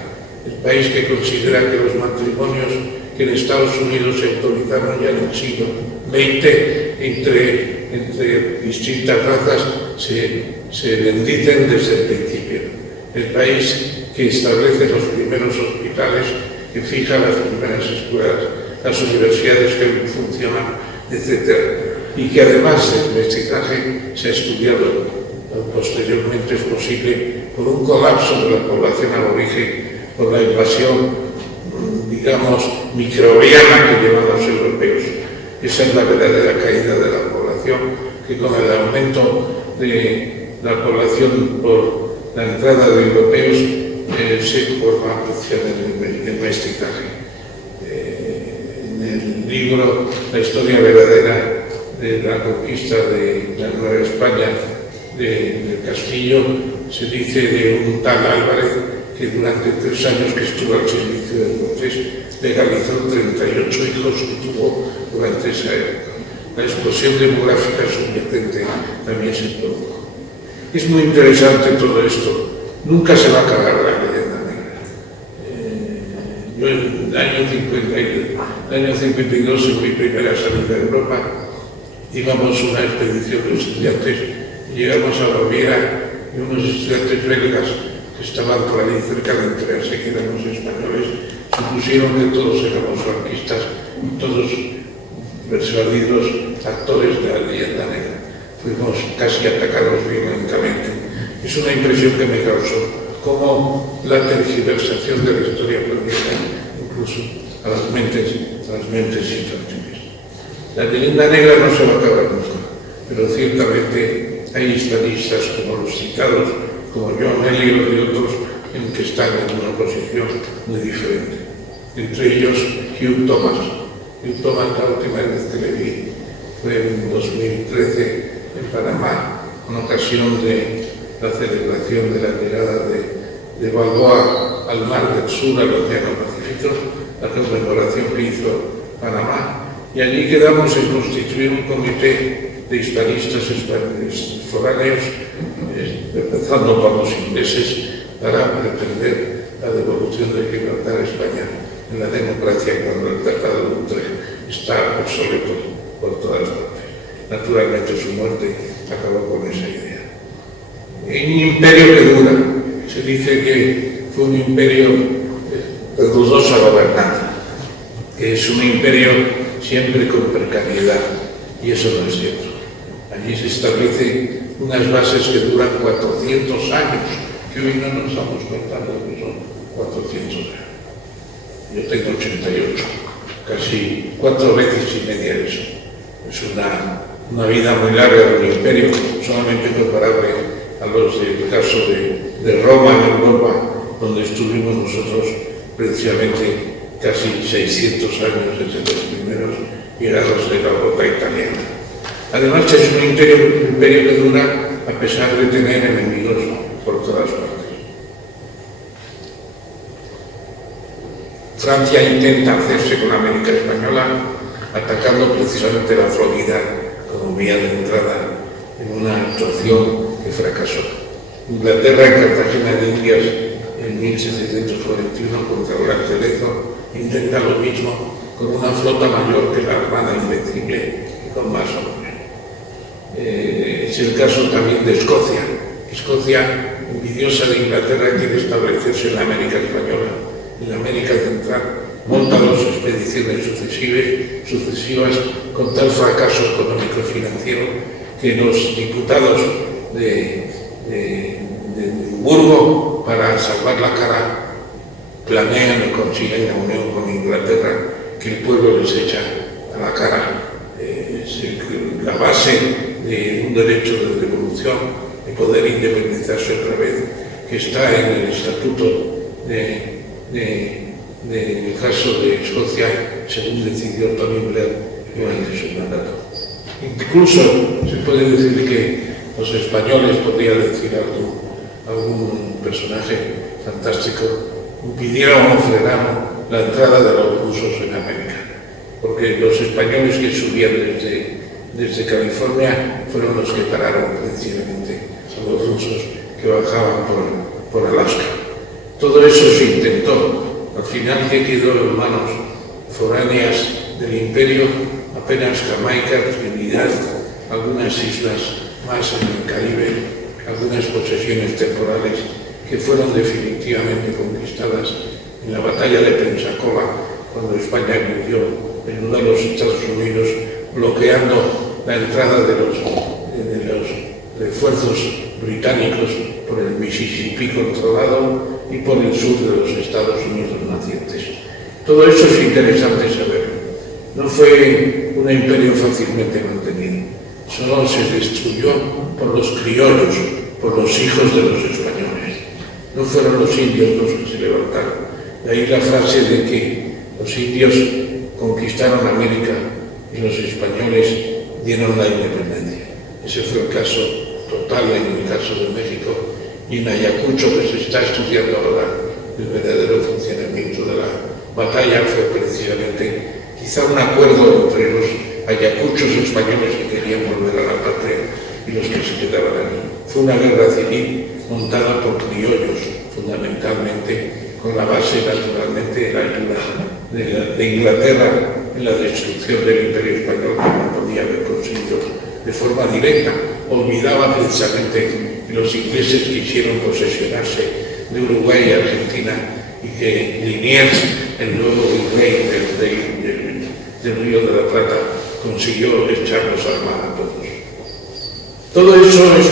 el país que considera que los matrimonios que en Estados Unidos se autorizaron ya en el siglo XX entre distintas razas se bendicen desde el principio. El país que establece los primeros hospitales, que fija las primeras escuelas, las universidades que funcionan, etc. Y que además el mestizaje se ha estudiado posteriormente, es posible, por un colapso de la población aborigen, por la invasión, digamos, microbiana que llevan los europeos. Esa es la verdadera caída de la población, que con el aumento de la población por la entrada de europeos se forma el mestizaje. En el libro La historia verdadera de la conquista de la Nueva España del Castillo, se dice de un tal Álvarez que durante 3 años que estuvo al servicio de Cortés legalizó 38 hijos que tuvo durante esa época. La explosión demográfica subyacente también se produjo. Es muy interesante todo esto. Nunca se va a acabar la leyenda negra. Yo en el año 52, en mi primera salida de Europa, íbamos a una expedición de estudiantes, llegamos a Baviera y unos estudiantes belgas que estaban por ahí cerca de enterarse que éramos españoles, supusieron que todos éramos franquistas y todos persuadidos actores de la leyenda negra. Fuimos casi atacados violentamente. Es una impresión que me causó, como la tergiversación de la historia permite incluso a las mentes infantiles. La leyenda negra no se va a acabar nunca, pero ciertamente hay estadistas como los citados, como John Eliot y otros, en que están en una posición muy diferente. Entre ellos Hugh Thomas, Yo, Tomás, la última vez que le vi fue en 2013 en Panamá, en ocasión de la celebración de la llegada de Balboa al Mar del Sur, al Océano Pacífico, la conmemoración que hizo Panamá, y allí quedamos en constituir un comité de hispanistas españoles foráneos, empezando por los ingleses, para pretender la devolución de Gibraltar a España en la democracia, cuando el Tratado de Utrecht está obsoleto por todas partes. Naturalmente su muerte acabó con esa idea. Un imperio que dura. Se dice que fue un imperio de dudosa gobernanza, que es un imperio siempre con precariedad, y eso no es cierto. Allí se establecen unas bases que duran 400 años, que hoy no nos estamos contando que son 400 años. Yo tengo 88, casi 4 veces y media eso. Es una vida muy larga de un imperio, solamente comparable a los del caso de Roma en Europa, donde estuvimos nosotros precisamente casi 600 años desde los primeros llegados de la Europa italiana. Además es un imperio que dura a pesar de tener enemigos por todas partes. Francia intenta hacerse con América Española atacando precisamente la Florida como vía de entrada en una actuación que fracasó. Inglaterra en Cartagena de Indias en 1741 contra Blas de Lezo intenta lo mismo con una flota mayor que la Armada Invencible y con más hombres. Es el caso también de Escocia. Escocia, envidiosa de Inglaterra, quiere establecerse en la América Española, en la América Central, monta 2 expediciones sucesivas con tal fracaso económico-financiero que los diputados de Edimburgo, para salvar la cara, planean y consiguen la unión con Inglaterra, que el pueblo les echa a la cara. La base de un derecho de devolución, de poder independizarse otra vez, que está en el estatuto del caso de Escocia, según decidió Tony Blair durante su mandato. Incluso se puede decir que los españoles, podría decir algún personaje fantástico, impidieron o frenaron la entrada de los rusos en América, porque los españoles que subían desde California fueron los que pararon precisamente a los rusos que bajaban por Alaska. Todo eso se intentó. Al final, que quedó en manos foráneas del imperio? Apenas Jamaica, Trinidad, algunas islas más en el Caribe, algunas posesiones temporales que fueron definitivamente conquistadas en la batalla de Pensacola, cuando España incluyó ayudó a los Estados Unidos bloqueando la entrada de los refuerzos británicos por el Mississippi controlado y por el sur de los Estados Unidos nacientes. Todo eso es interesante saberlo. No fue un imperio fácilmente mantenido, solo se destruyó por los criollos, por los hijos de los españoles. No fueron los indios los que se levantaron. De ahí la frase de que los indios conquistaron América y los españoles dieron la independencia. Ese fue el caso total en el caso de México, y en Ayacucho, que se está estudiando ahora el verdadero funcionamiento de la batalla, fue precisamente quizá un acuerdo entre los ayacuchos españoles que querían volver a la patria y los que se quedaban allí. Fue una guerra civil montada por criollos, fundamentalmente, con la base, naturalmente, de la ayuda de Inglaterra en la destrucción del Imperio Español, que no podía haber conseguido de forma directa. Olvidaba precisamente que los ingleses quisieron posesionarse de Uruguay y Argentina, y que Liniers, el nuevo virrey del Río de la Plata, consiguió echarnos al mar a todos. Todo eso es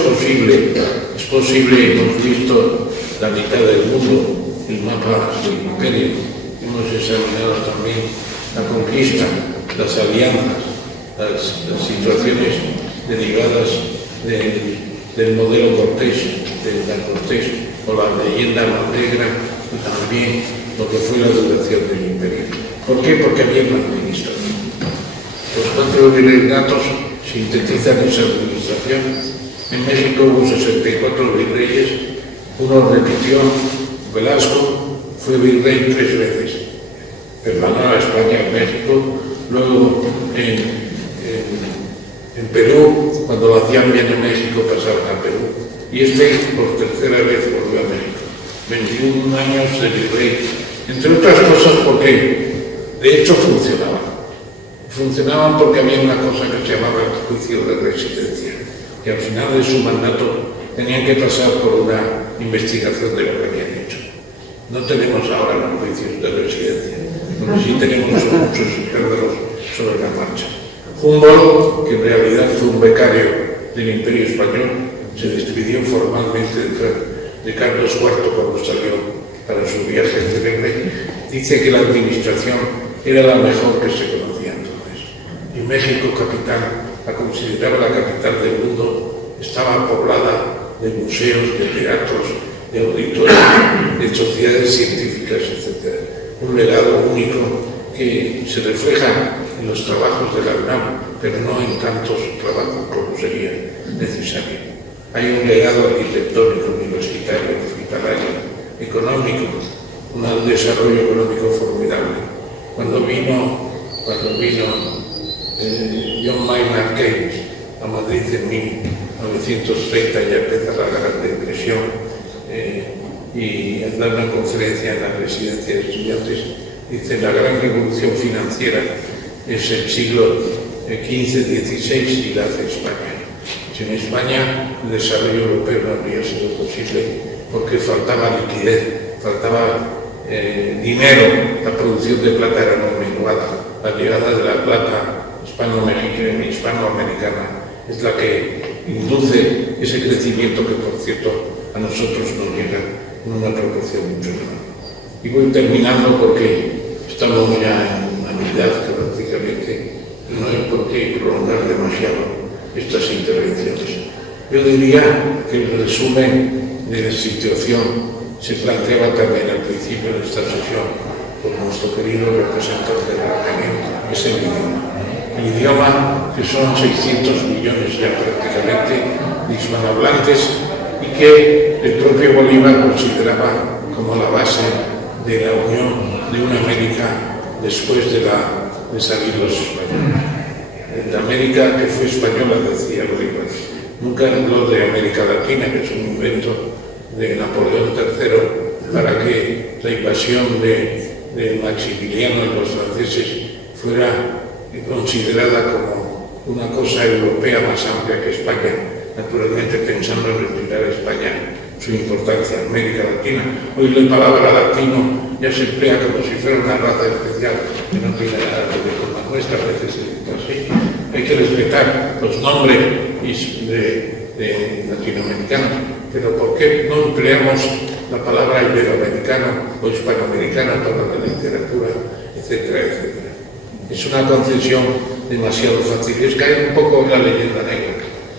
posible, hemos visto la mitad del mundo, el mapa del imperio, hemos examinado también la conquista, las alianzas, las situaciones derivadas del modelo Cortés, de la Cortés, o la leyenda más negra, y también lo que fue la duración del imperio. ¿Por qué? Porque había una administración. Los 4 virreinatos sintetizan esa administración. En México hubo 64 virreyes, uno repitió, Velasco fue virrey 3 veces, hermano a España en México, luego en Perú, cuando lo hacían bien en México pasaron a Perú, y por tercera vez volvió a México. 21 años de virrey, entre otras cosas porque de hecho funcionaban porque había una cosa que se llamaba el juicio de residencia, que al final de su mandato tenían que pasar por una investigación de lo que habían hecho. No tenemos ahora los juicios de residencia, lo que sí tenemos son muchos escándalos sobre la marcha. Humboldt, que en realidad fue un becario del Imperio Español, se despidió formalmente de Carlos IV cuando salió para su viaje célebre, dice que la administración era la mejor que se conocía entonces. Y México capital, la consideraba la capital del mundo, estaba poblada de museos, de teatros, de auditorios, de sociedades científicas, etc. Un legado único que se refleja en los trabajos de la UNAM, pero no en tantos trabajos como sería necesario. Hay un legado arquitectónico, universitario, hospitalario, económico, un desarrollo económico formidable. Cuando vino John Maynard Keynes a Madrid en 1930, ya empezó la Gran Depresión, y al dar una conferencia en la residencia de estudiantes, dice: la gran revolución financiera es el siglo XV-XVI y la hace España. En España el desarrollo europeo no habría sido posible porque faltaba liquidez, faltaba dinero, la producción de plata era muy menguada. La llegada de la plata hispanoamericana es la que induce ese crecimiento que, por cierto, a nosotros nos llega en una proporción mucho menor. Y voy terminando porque estamos ya en Navidad, que prácticamente no hay por qué prolongar demasiado estas intervenciones. Yo diría que el resumen de la situación se planteaba también al principio de esta sesión por nuestro querido representante de la reunión, es el idioma. El idioma, que son 600 millones ya prácticamente de hispanohablantes y que el propio Bolívar consideraba como la base de la unión de una América después de salir los españoles. La América que fue española, decía Bolívar, nunca habló de América Latina, que es un invento de Napoleón III para que la invasión de Maximiliano y los franceses fuera considerada como una cosa europea más amplia que España, naturalmente pensando en retirar a España su importancia en América Latina. Hoy la palabra latino ya se emplea como si fuera una raza especial que no tiene nada que ver con la nuestra, a veces se dice así. Hay que respetar los nombres de latinoamericanos, pero ¿por qué no empleamos la palabra iberoamericano o hispanoamericano para la literatura, etcétera, etcétera? Es una concesión demasiado fácil. Es caer un poco en la leyenda negra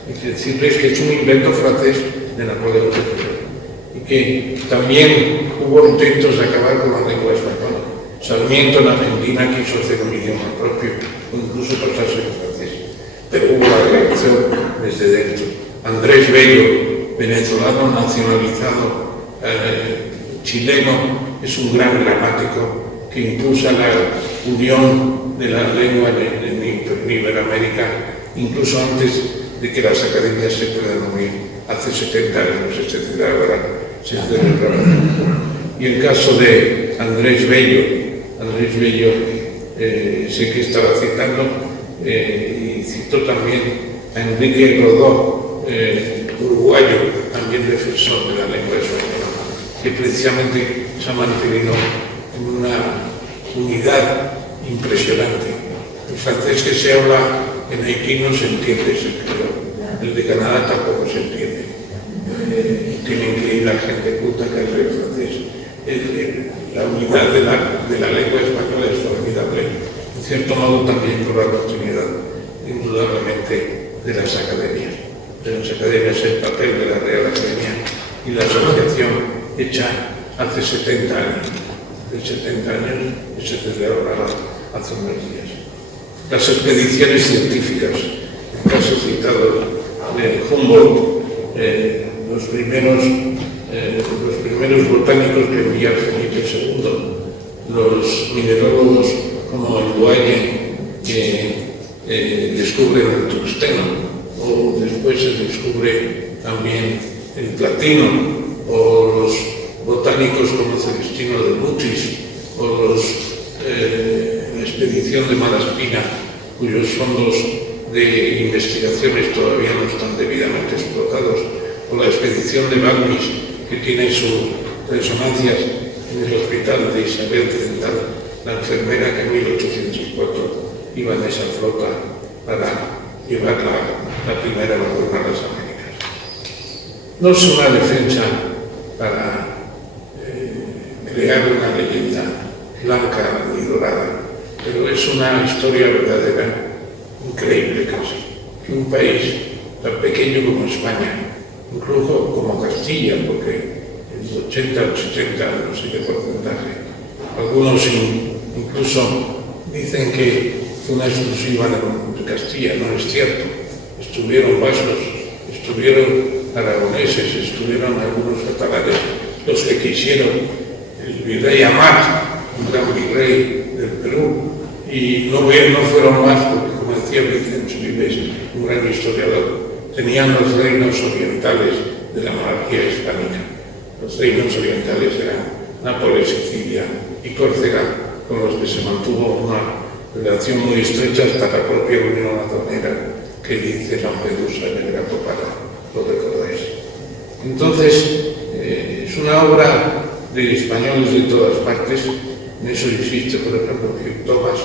y decirles que es un invento francés de Napoleón III y que también hubo intentos de acabar con la lengua española. Sarmiento en Argentina quiso hacer un idioma propio o incluso pasarse al francés, pero hubo la reacción desde dentro. Andrés Bello, venezolano nacionalizado, chileno, es un gran gramático que impulsa la unión de las lenguas en Iberoamérica, incluso antes de que las academias se puedan unir, hace 70 años, etc. Ahora se celebra. Y el caso de Andrés Bello, sé que estaba citando, y citó también a Enrique Rodó, uruguayo, también defensor de la lengua española, que precisamente se ha mantenido en una unidad impresionante. El francés que se habla en Haití no se entiende, el de Canadá tampoco se entiende. Tienen que ir la gente culta que es el francés. La unidad de la lengua española es formidable, en cierto modo también por la continuidad, indudablemente, de las academias. El papel de la Real Academia y la asociación hecha hace 70 años. Hace 70 años y se celebraba hace unos días. las expediciones científicas. El caso citado de Humboldt, los primeros botánicos que envía Felipe II, los minerólogos como el Duaye, que descubren el tungsteno, o después se descubre también el platino, o los botánicos como Celestino de Mutis, o la expedición de Malaspina, cuyos fondos de investigaciones todavía no están debidamente explotados, o la expedición de Balmis, que tiene sus resonancias en el hospital de Isabel Occidental, la enfermera que en 1804 iba en esa flota para llevar la primera vacuna a las Américas. No es una defensa para crear una leyenda blanca y dorada, pero es una historia verdadera, increíble casi, que un país tan pequeño como España, incluso como Castilla, porque el 80 al 70, no sé qué porcentaje, algunos incluso dicen que fue una exclusiva de Castilla, no es cierto. Estuvieron vascos, estuvieron aragoneses, estuvieron algunos catalanes, los que quisieron, el virrey Amat, un gran virrey del Perú, y no fueron más, porque como decía Vicente Vives, un gran historiador, tenían los reinos orientales de la monarquía hispánica. Los reinos orientales eran Nápoles, Sicilia y Córcega, con los que se mantuvo una relación muy estrecha hasta la propia Unión Aduanera que dice Lampedusa en el Gato Pardo, lo recordáis. Entonces, es una obra de españoles de todas partes. En eso existe, por ejemplo, Tomás,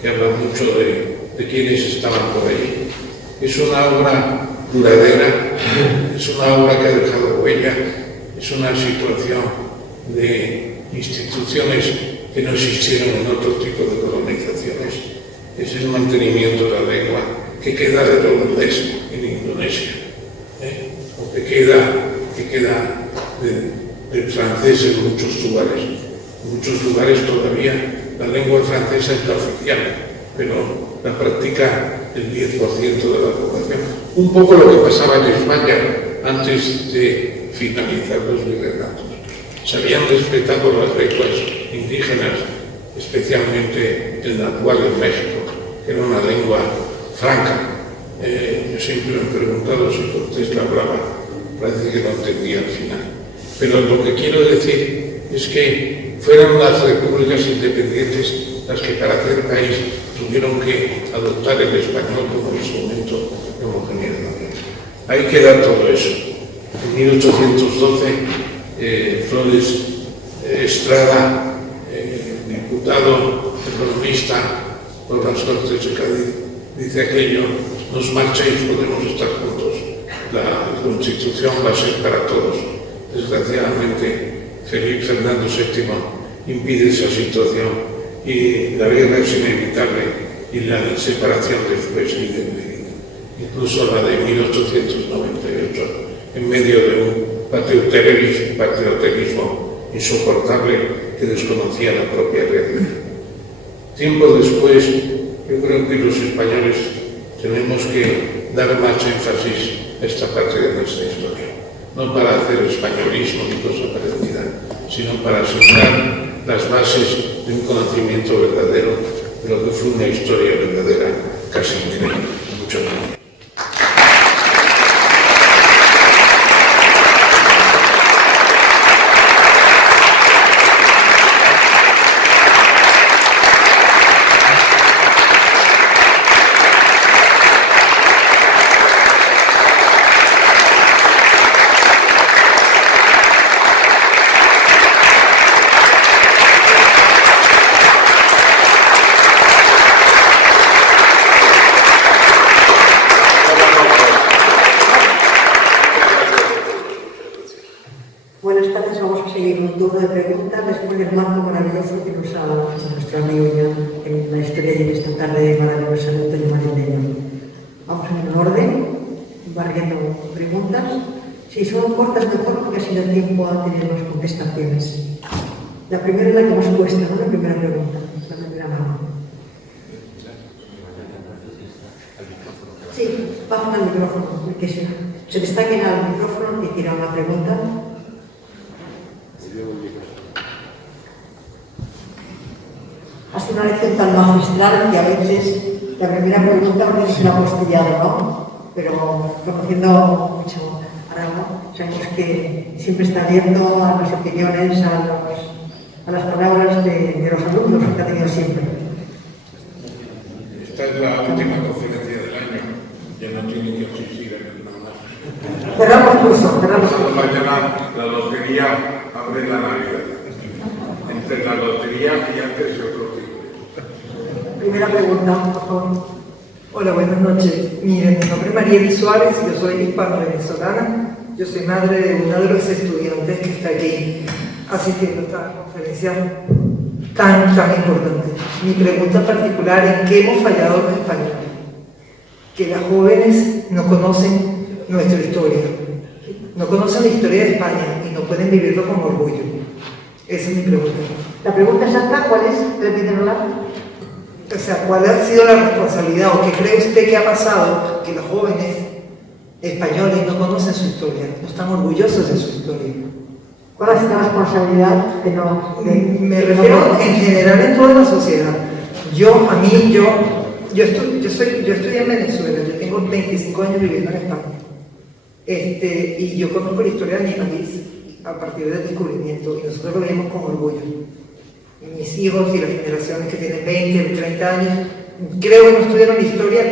que habla mucho de quienes estaban por ahí. Es una obra duradera, es una obra que ha dejado huella, es una situación de instituciones que no existieron en otro tipo de colonizaciones. Es el mantenimiento de la lengua que queda del holandés en Indonesia, o que queda del francés en muchos lugares. En muchos lugares todavía la lengua francesa es la oficial, pero la practica el 10% de la población. Un poco lo que pasaba en España antes de finalizar los virreinatos. Se habían respetado las lenguas indígenas, especialmente el náhuatl en México, que era una lengua franca. Yo siempre me he preguntado si Cortés la hablaba, parece que lo entendía al final. Pero lo que quiero decir es que fueron las repúblicas independientes las que para hacer país tuvieron que adoptar el español como instrumento de homogeneización. Ahí queda todo eso. En 1812, Flores Estrada, diputado, economista por las Cortes de Cádiz, dice aquello: nos marcháis, podemos estar juntos, la Constitución va a ser para todos. Desgraciadamente, Fernando VII impide esa situación y la guerra es inevitable y la separación después y del medio. Incluso la de 1898, en medio de un patrioterismo insoportable que desconocía la propia realidad. Tiempo después, yo creo que los españoles tenemos que dar más énfasis a esta parte de nuestra historia, no para hacer españolismo ni cosa parecida, sino para sentar las bases de un conocimiento verdadero de lo que fue una historia verdadera, casi increíble. Muchas gracias. Buenas tardes, vamos a seguir un turno de preguntas después del marco maravilloso que nos ha dado nuestro amigo ya en la historia de esta tarde maravillosa de Antonio Marineño. Vamos en un orden, barriendo preguntas. Si son cortas, mejor, porque así da tiempo a tener más contestaciones. La primera es la que más cuesta, ¿no? La primera pregunta, la primera mano. Sí, bajan al micrófono, que se destaquen al micrófono y tiran una pregunta. Ha sido una lección tan magistral que a veces la primera pregunta parece una apostillado, ¿no? Pero conociendo mucho a Ramón, sabemos que siempre está abierto a las opiniones, a las palabras de los alumnos que ha tenido siempre. Esta es la última conferencia del año, ya no tiene que existir aquí nada más. Cerramos el curso, cerramos el curso. Mañana la lotería abre la Navidad. Entre la lotería y antes y otro tipo. Primera pregunta, por favor. Hola, buenas noches. Miren, mi nombre es Marieli Suárez, yo soy hispano-venezolana. Yo soy madre de uno de los estudiantes que está aquí asistiendo a esta conferencia tan importante. Mi pregunta particular es: ¿qué hemos fallado los españoles? Que las jóvenes no conocen nuestra historia, no conocen la historia de España y no pueden vivirlo con orgullo. Esa es mi pregunta. La pregunta exacta, ¿cuál es? Repítenosla. O sea, ¿cuál ha sido la responsabilidad o qué cree usted que ha pasado que los jóvenes españoles no conocen su historia, no están orgullosos de su historia? ¿Cuál ha sido la responsabilidad que no? Me refiero en general en toda la sociedad. Yo estudié en Venezuela, yo tengo 25 años viviendo en España. Y yo conozco la historia de mi país a partir del descubrimiento y nosotros lo vemos con orgullo. Mis hijos y las generaciones que tienen 20 o 30 años, creo que no estudiaron la historia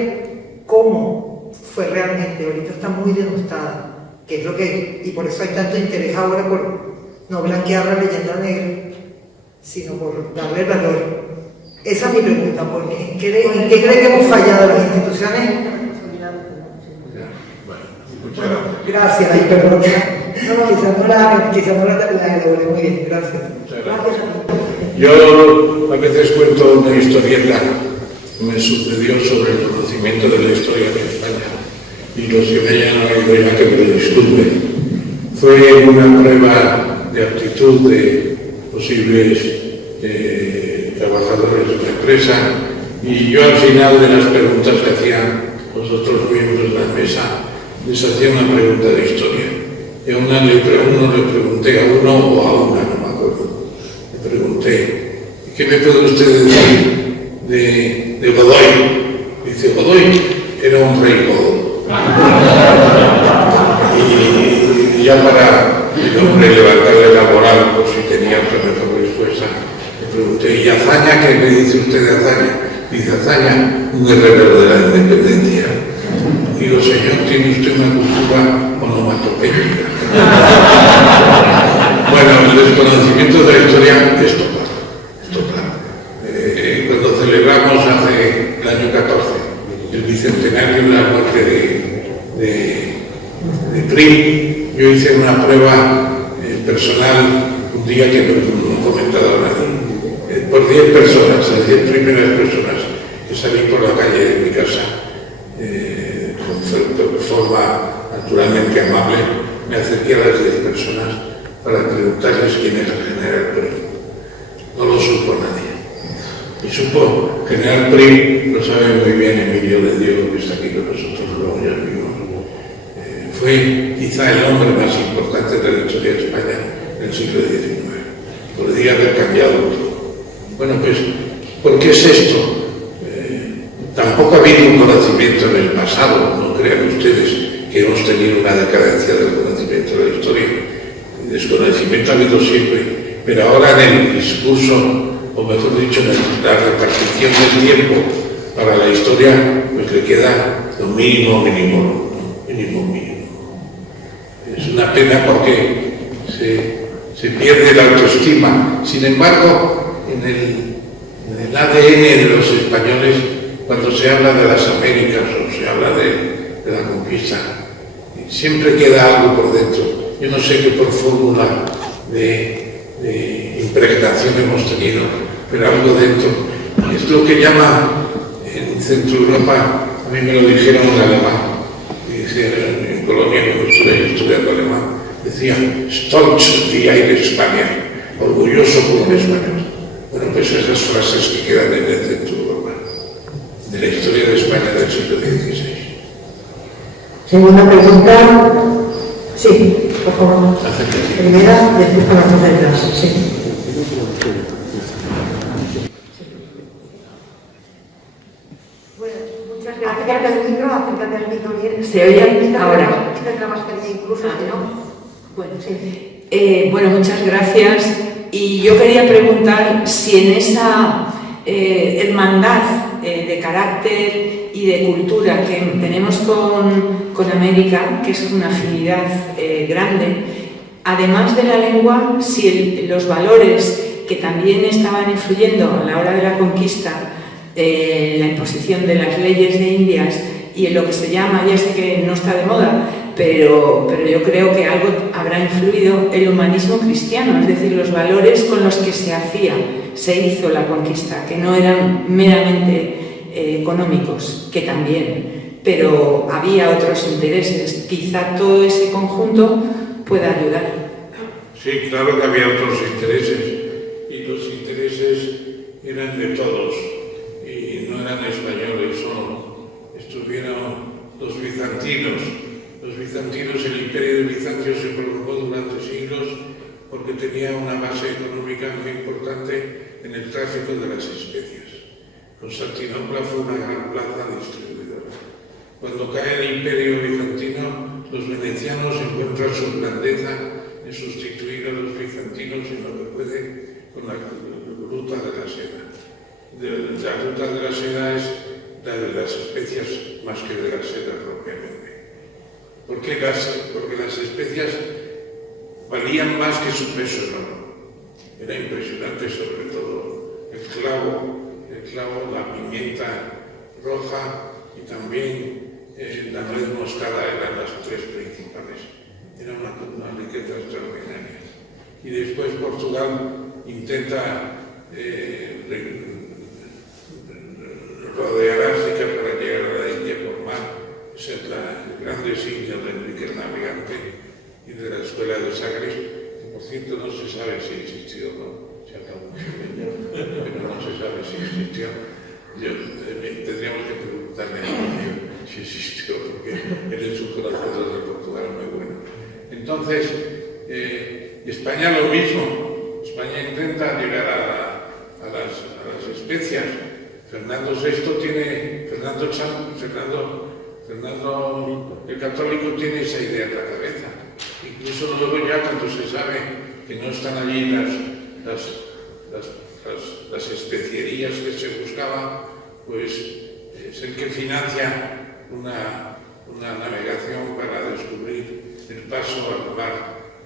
como fue realmente. Ahorita está muy denostada, que es lo que, y por eso hay tanto interés ahora por no blanquear la leyenda negra, sino por darle valor. Esa es mi pregunta, porque ¿en qué cree que hemos fallado las instituciones? Bueno, gracias, ahí perdón. Quizás no la elaboré muy bien, gracias. Yo a veces cuento una historieta que me sucedió sobre el conocimiento de la historia de España, y los que me hayan oído ya que me lo disculpen. Fue una prueba de aptitud de posibles trabajadores de la empresa, y yo al final de las preguntas que hacían los otros miembros de la mesa les hacía una pregunta de historia. Y a uno le pregunté, a uno o a una, no me acuerdo, le pregunté: ¿qué me puede usted decir de Godoy? Dice: Godoy era un rey godo. Y ya para el hombre levantarle la moral por si tenía otra mejor respuesta, le pregunté: ¿y Azaña? ¿Qué me dice usted de Azaña? Dice: Azaña, un guerrero de la independencia. Digo: señor, tiene usted una cultura onomatopéyica. Bueno, el desconocimiento de la historia es total. Cuando celebramos hace el año 14 el bicentenario de la muerte de Prim, yo hice una prueba personal un día que no he comentado a nadie. Por 10 personas, las 10 primeras personas que salí por la calle de mi casa, de forma naturalmente amable, me acerqué a las 10 personas para preguntarles quién era el general Prim. No lo supo nadie. Y supo general Prim, lo sabe muy bien Emilio de Diego, que está aquí con nosotros, luego ya vimos. Fue quizá el hombre más importante de la historia de España en el siglo XIX. Podría haber cambiado todo. Bueno, pues, ¿por qué es esto? Tampoco ha habido un conocimiento en el pasado, no crean ustedes que hemos tenido una decadencia del conocimiento de la historia. El desconocimiento ha habido siempre, pero ahora en el discurso, o mejor dicho, en la repartición del tiempo para la historia, pues le queda lo mínimo. Es una pena porque se pierde la autoestima. Sin embargo, en el ADN de los españoles, cuando se habla de las Américas o se habla de la conquista, siempre queda algo por dentro. Yo no sé qué por fórmula de impregnación hemos tenido, pero algo dentro. Es lo que llama en Centro Europa, a mí me lo dijeron en alemán, en Colonia, cuando estuve estudiando alemán, decían: Stolz wie ein Spanier, orgulloso como un español. Bueno, pues esas frases que quedan en el Centro Europa. de la historia de España del siglo XVI. Segunda pregunta. Sí, por favor. Primera, después para las dos detrás. Sí. Bueno, muchas gracias. Acércate al micro bien. ¿Se oye ahora? Quítate la mascarilla incluso, si no. Bueno, sí. Bueno, muchas gracias. Y yo quería preguntar si en esa hermandad de carácter y de cultura que tenemos con América, que es una afinidad grande, además de la lengua, si los valores que también estaban influyendo a la hora de la conquista, la imposición de las leyes de Indias y en lo que se llama, ya sé que no está de moda, pero yo creo que algo habrá influido el humanismo cristiano, es decir, los valores con los que se hizo la conquista, que no eran meramente económicos, que también, pero había otros intereses. Quizá todo ese conjunto pueda ayudar. Sí, claro que había otros intereses, y los intereses eran de todos, y no eran españoles solo. Estuvieron los bizantinos. Los bizantinos, el imperio de Bizancio se prolongó durante siglos porque tenía una base económica muy importante en el tráfico de las especias. Constantinopla fue una gran plaza distribuidora. Cuando cae el imperio bizantino, los venecianos encuentran su grandeza en sustituir a los bizantinos en lo que pueden con la ruta de la seda. La ruta de la seda es la de las especias más que de la seda propiamente. Porque las especias valían más que su peso en oro. Era impresionante, sobre todo el clavo, la pimienta roja y también la nuez moscada eran las tres principales. Era una riqueza extraordinaria. Y después Portugal intenta rodear África para llegar a la India por mar. Esa es la grande insignia de Enrique el Navegante y de la escuela de Sagres, que por cierto no se sabe si existió o no, se acabó, pero no se sabe si existió. Tendríamos que preguntarle a él si existió, porque él es un conocedor de Portugal muy bueno. Entonces, España lo mismo. España intenta llegar a las especias. Fernando el Católico tiene esa idea en la cabeza. Incluso luego ya cuando se sabe que no están allí las especierías que se buscaban, pues es el que financia una navegación para descubrir el paso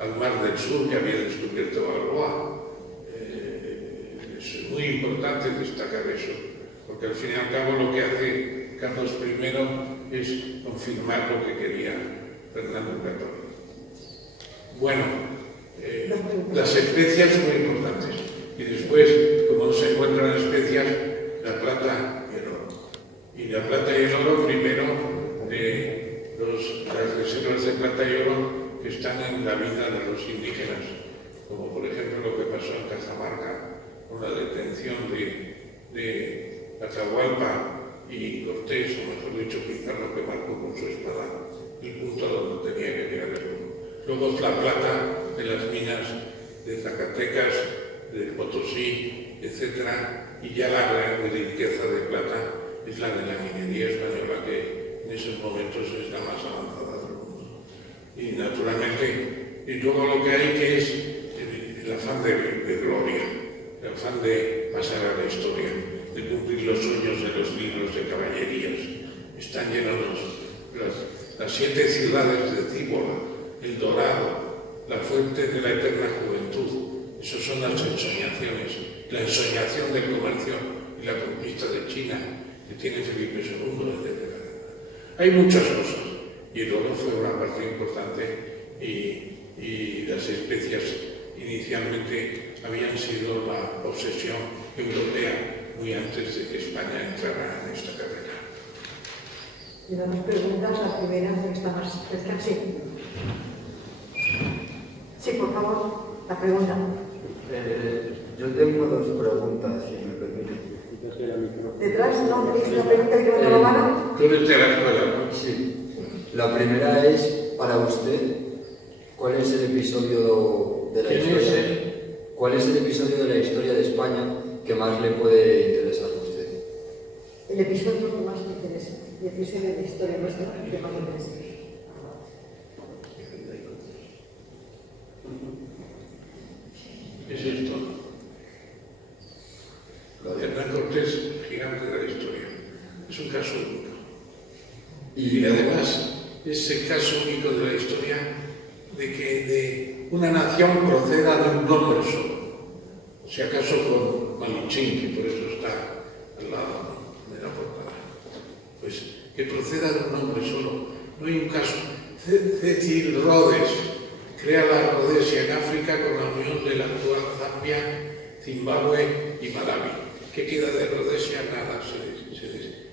al mar del sur que había descubierto Balboa. Es muy importante destacar eso, porque al fin y al cabo lo que hace Carlos I es confirmar lo que quería Fernando el Católico. Bueno, las especias son muy importantes. Y después, como no se encuentran especias, la plata y el oro. Y la plata y el oro, primero, las reservas de plata y oro que están en la vida de los indígenas, como por ejemplo lo que pasó en Cajamarca, con la detención de Atahualpa y Cortés, o mejor dicho, Pizarro, que marcó con su espada el punto donde tenía que llegar el mundo. Luego la plata de las minas de Zacatecas, de Potosí, etc. Y ya la gran riqueza de plata es la de la minería española, que en esos momentos es la más avanzada del mundo. Y naturalmente, y luego lo que hay que es el afán de gloria, el afán de pasar a la historia, de cumplir los sueños de los libros de caballerías. Están llenos las 7 ciudades de Cíbola, El Dorado, la fuente de la eterna juventud. Esas son las ensoñaciones, la ensoñación del comercio y la conquista de China que tiene Felipe II, etc. Hay muchas cosas, y el oro fue una parte importante, y las especias inicialmente habían sido la obsesión europea muy antes de que España entrara en esta carrera. Y las dos preguntas, la primera está más cerca. Sí. Sí, por favor, la pregunta. Yo tengo dos preguntas, si me permite. Detrás, no, una pregunta que levanta la mano. Tú eres de la escuela, ¿no? Sí. La primera es para usted. ¿Cuál es el episodio de la historia? ¿Cuál es el episodio de la historia de España que más le puede interesar a usted? El episodio que más me interesa. El episodio de la historia nuestra que más me interesa. Es esto. Lo de Hernán Cortés, gigante de la historia. Es un caso único. Y además, es el caso único de la historia de que de una nación proceda de un nombre solo. Si acaso con Malinchín, que por eso está al lado de la portada. Pues que proceda de un nombre solo. No hay un caso. Cecil Rhodes crea la Rhodesia en África con la unión de la actual Zambia, Zimbabue y Malawi. ¿Qué queda de Rhodesia? Nada,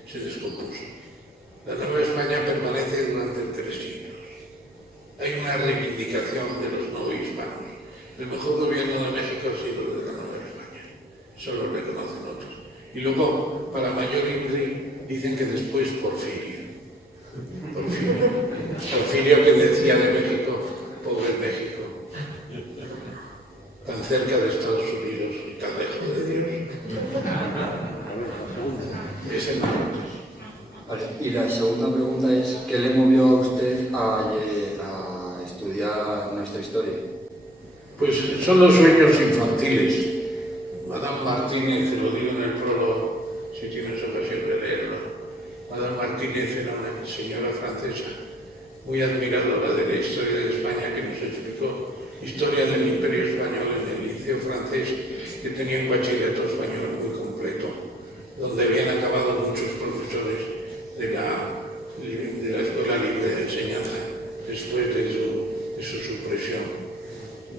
se descompuso. La Nueva España permanece durante 3 siglos. Hay una reivindicación de los no hispanos. El mejor gobierno de México ha sido el de la Nueva España. Eso lo reconocen otros. Y luego, para mayor intriga, dicen que después Porfirio. Porfirio que decía de México, pobre México, tan cerca de Estados Unidos y tan lejos de Dios. Es el Cortés. Vale. Y la segunda pregunta es, ¿qué le movió a usted a estudiar nuestra historia? Pues son los sueños infantiles. Madame Martínez, lo digo en el prólogo, si tienes ocasión de leerlo. Madame Martínez era una señora francesa muy admiradora de la historia de España, que nos explicó historia del Imperio Español en el Liceo Francés, que tenía un bachillerato español muy completo, donde habían acabado muchos profesores de la Escuela Libre de Enseñanza después de su supresión.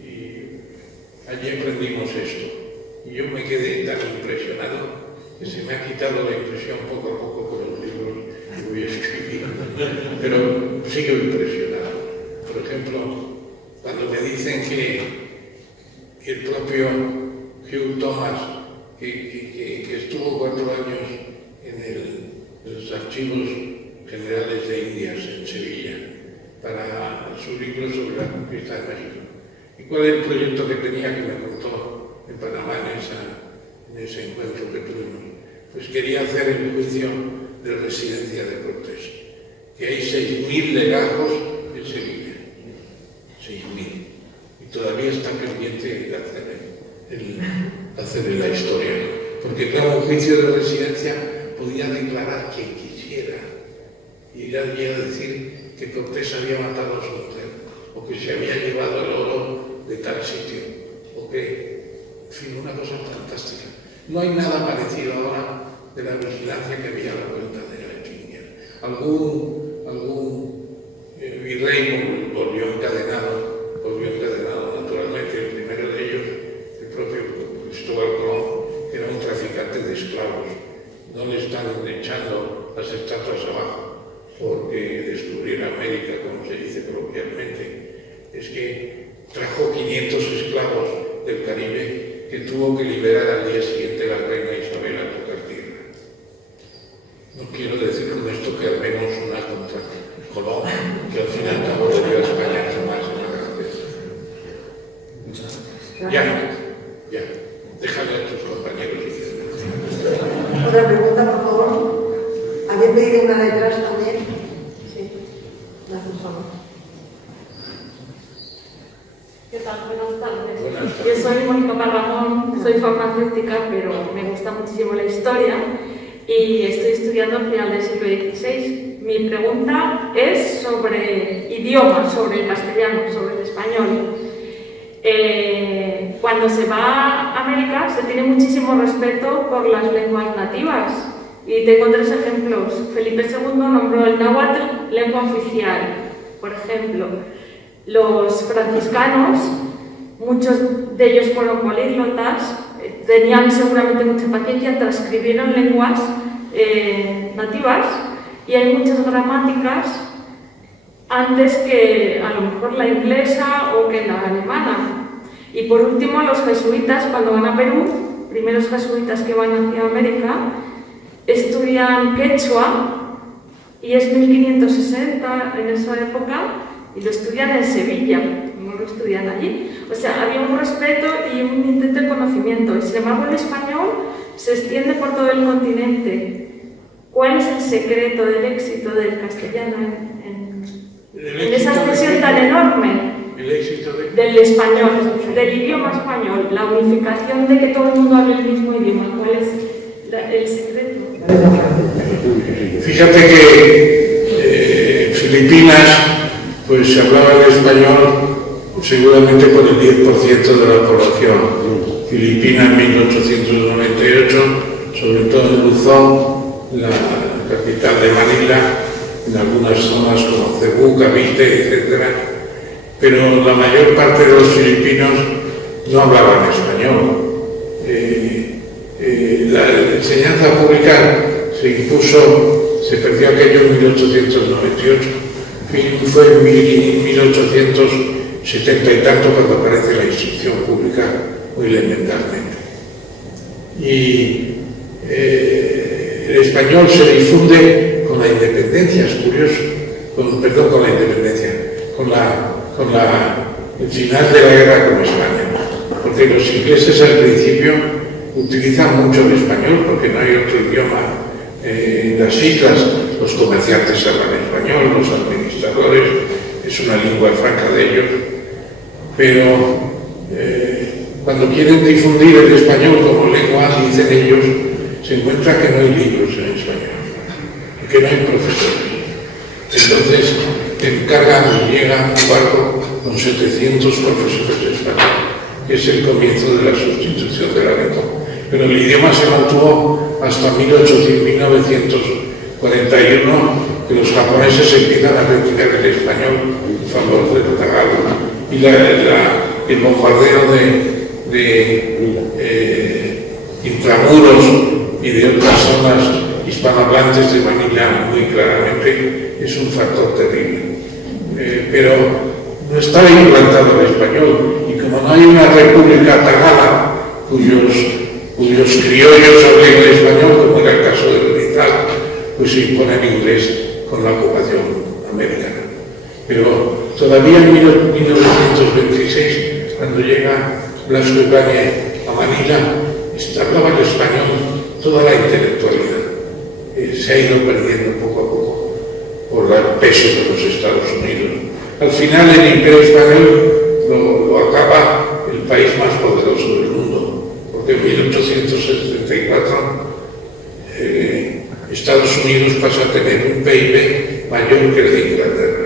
Y allí aprendimos esto. Y yo me quedé tan impresionado que se me ha quitado la impresión poco a poco con los libros que voy a escribir. Pero sigo impresionado. Por ejemplo, cuando me dicen que el propio Hugh Thomas, que estuvo 4 años en los archivos generales de Indias en Sevilla para su libro sobre la conquista de México. ¿Y cuál es el proyecto que tenía, que me contó en Panamá en ese encuentro que tuvimos? Pues quería hacer el juicio de residencia de Cortés, que hay 6.000 legajos en Sevilla, 6.000, y todavía está pendiente de hacer la historia, porque claro, un juicio de residencia podía declarar quien quisiera, y ir allí a decir que Cortés había matado a su mujer, o que se había llevado el oro de tal sitio, o que, en fin, una cosa fantástica. No hay nada parecido ahora de la vigilancia que había a la vuelta de la Chinguera. Algún virrey volvió encadenado, naturalmente. El primero de ellos, el propio Cristóbal Colón, que era un traficante de esclavos. No le están echando las estatuas abajo porque descubriera América, como se dice coloquialmente. Es que trajo 500 esclavos del Caribe que tuvo que liberar al día siguiente la reina Isabel a tocar tierra. No quiero decir con esto que armemos una contra Colón, que al final acabó de dio a España jamás en la grandeza. Muchas gracias. Ya. Déjale a tus compañeros. Otra pregunta, por favor. ¿Había pedido una detrás también? Sí. Gracias, por favor. ¿Qué tal? Buenas tardes. Buenas tardes. Yo soy Mónica Parramón, soy farmacéutica, pero me gusta muchísimo la historia y estoy estudiando al final del siglo XVI. Mi pregunta es sobre idiomas, sobre el castellano, sobre el español. Cuando se va a América se tiene muchísimo respeto por las lenguas nativas y tengo 3 ejemplos. Felipe II nombró el náhuatl lengua oficial. Por ejemplo, los franciscanos, muchos de ellos fueron políglotas, tenían seguramente mucha paciencia, transcribieron lenguas nativas y hay muchas gramáticas antes que a lo mejor la inglesa o que la alemana. Y por último, los jesuitas, cuando van a Perú, primeros jesuitas que van hacia América, estudian quechua y es 1560 en esa época y lo estudian en Sevilla, no lo estudian allí. O sea, había un respeto y un intento de conocimiento y sin embargo el español se extiende por todo el continente. ¿Cuál es el secreto del éxito del castellano en esa extensión tan enorme? ¿El éxito del español, del idioma español, la unificación de que todo el mundo hable el mismo idioma? ¿Cuál es el secreto? Fíjate que en Filipinas pues se hablaba el español seguramente por el 10% de la población. Filipinas en 1898, sobre todo en Luzón, la capital de Manila, en algunas zonas como Cebú, Cavite, etc. Pero la mayor parte de los filipinos no hablaban español. La enseñanza pública se impuso, se perdió aquello en 1898, fue en 1870 y tanto cuando aparece la instrucción pública muy elementalmente. Y el español se difunde con la independencia, es curioso, con el final de la guerra con España, porque los ingleses al principio utilizan mucho el español porque no hay otro idioma. En las islas los comerciantes hablan español, los administradores, es una lengua franca de ellos, pero cuando quieren difundir el español como lengua, dicen ellos, se encuentra que no hay libros en español, que no hay profesores. Entonces encargan y llega un barco con 700 profesores de español, que es el comienzo de la sustitución de la lengua. Pero el idioma se mantuvo hasta 1941, que los japoneses empiezan a retirar el español en favor del tagalog. Y el bombardeo de intramuros y de otras zonas hispanohablantes de Manila muy claramente es un factor terrible. Pero no está implantado el español, y como no hay una república tagala cuyos criollos hablen el español, como era el caso de Rizal, pues se impone el inglés con la ocupación americana. Pero todavía en 1926, cuando llega Blasco Ibáñez a Manila, hablaba el español toda la intelectualidad. Se ha ido perdiendo poco a poco por el peso de los Estados Unidos. Al final el Imperio Español lo acaba el país más poderoso del mundo, porque en 1874 Estados Unidos pasa a tener un PIB mayor que el de Inglaterra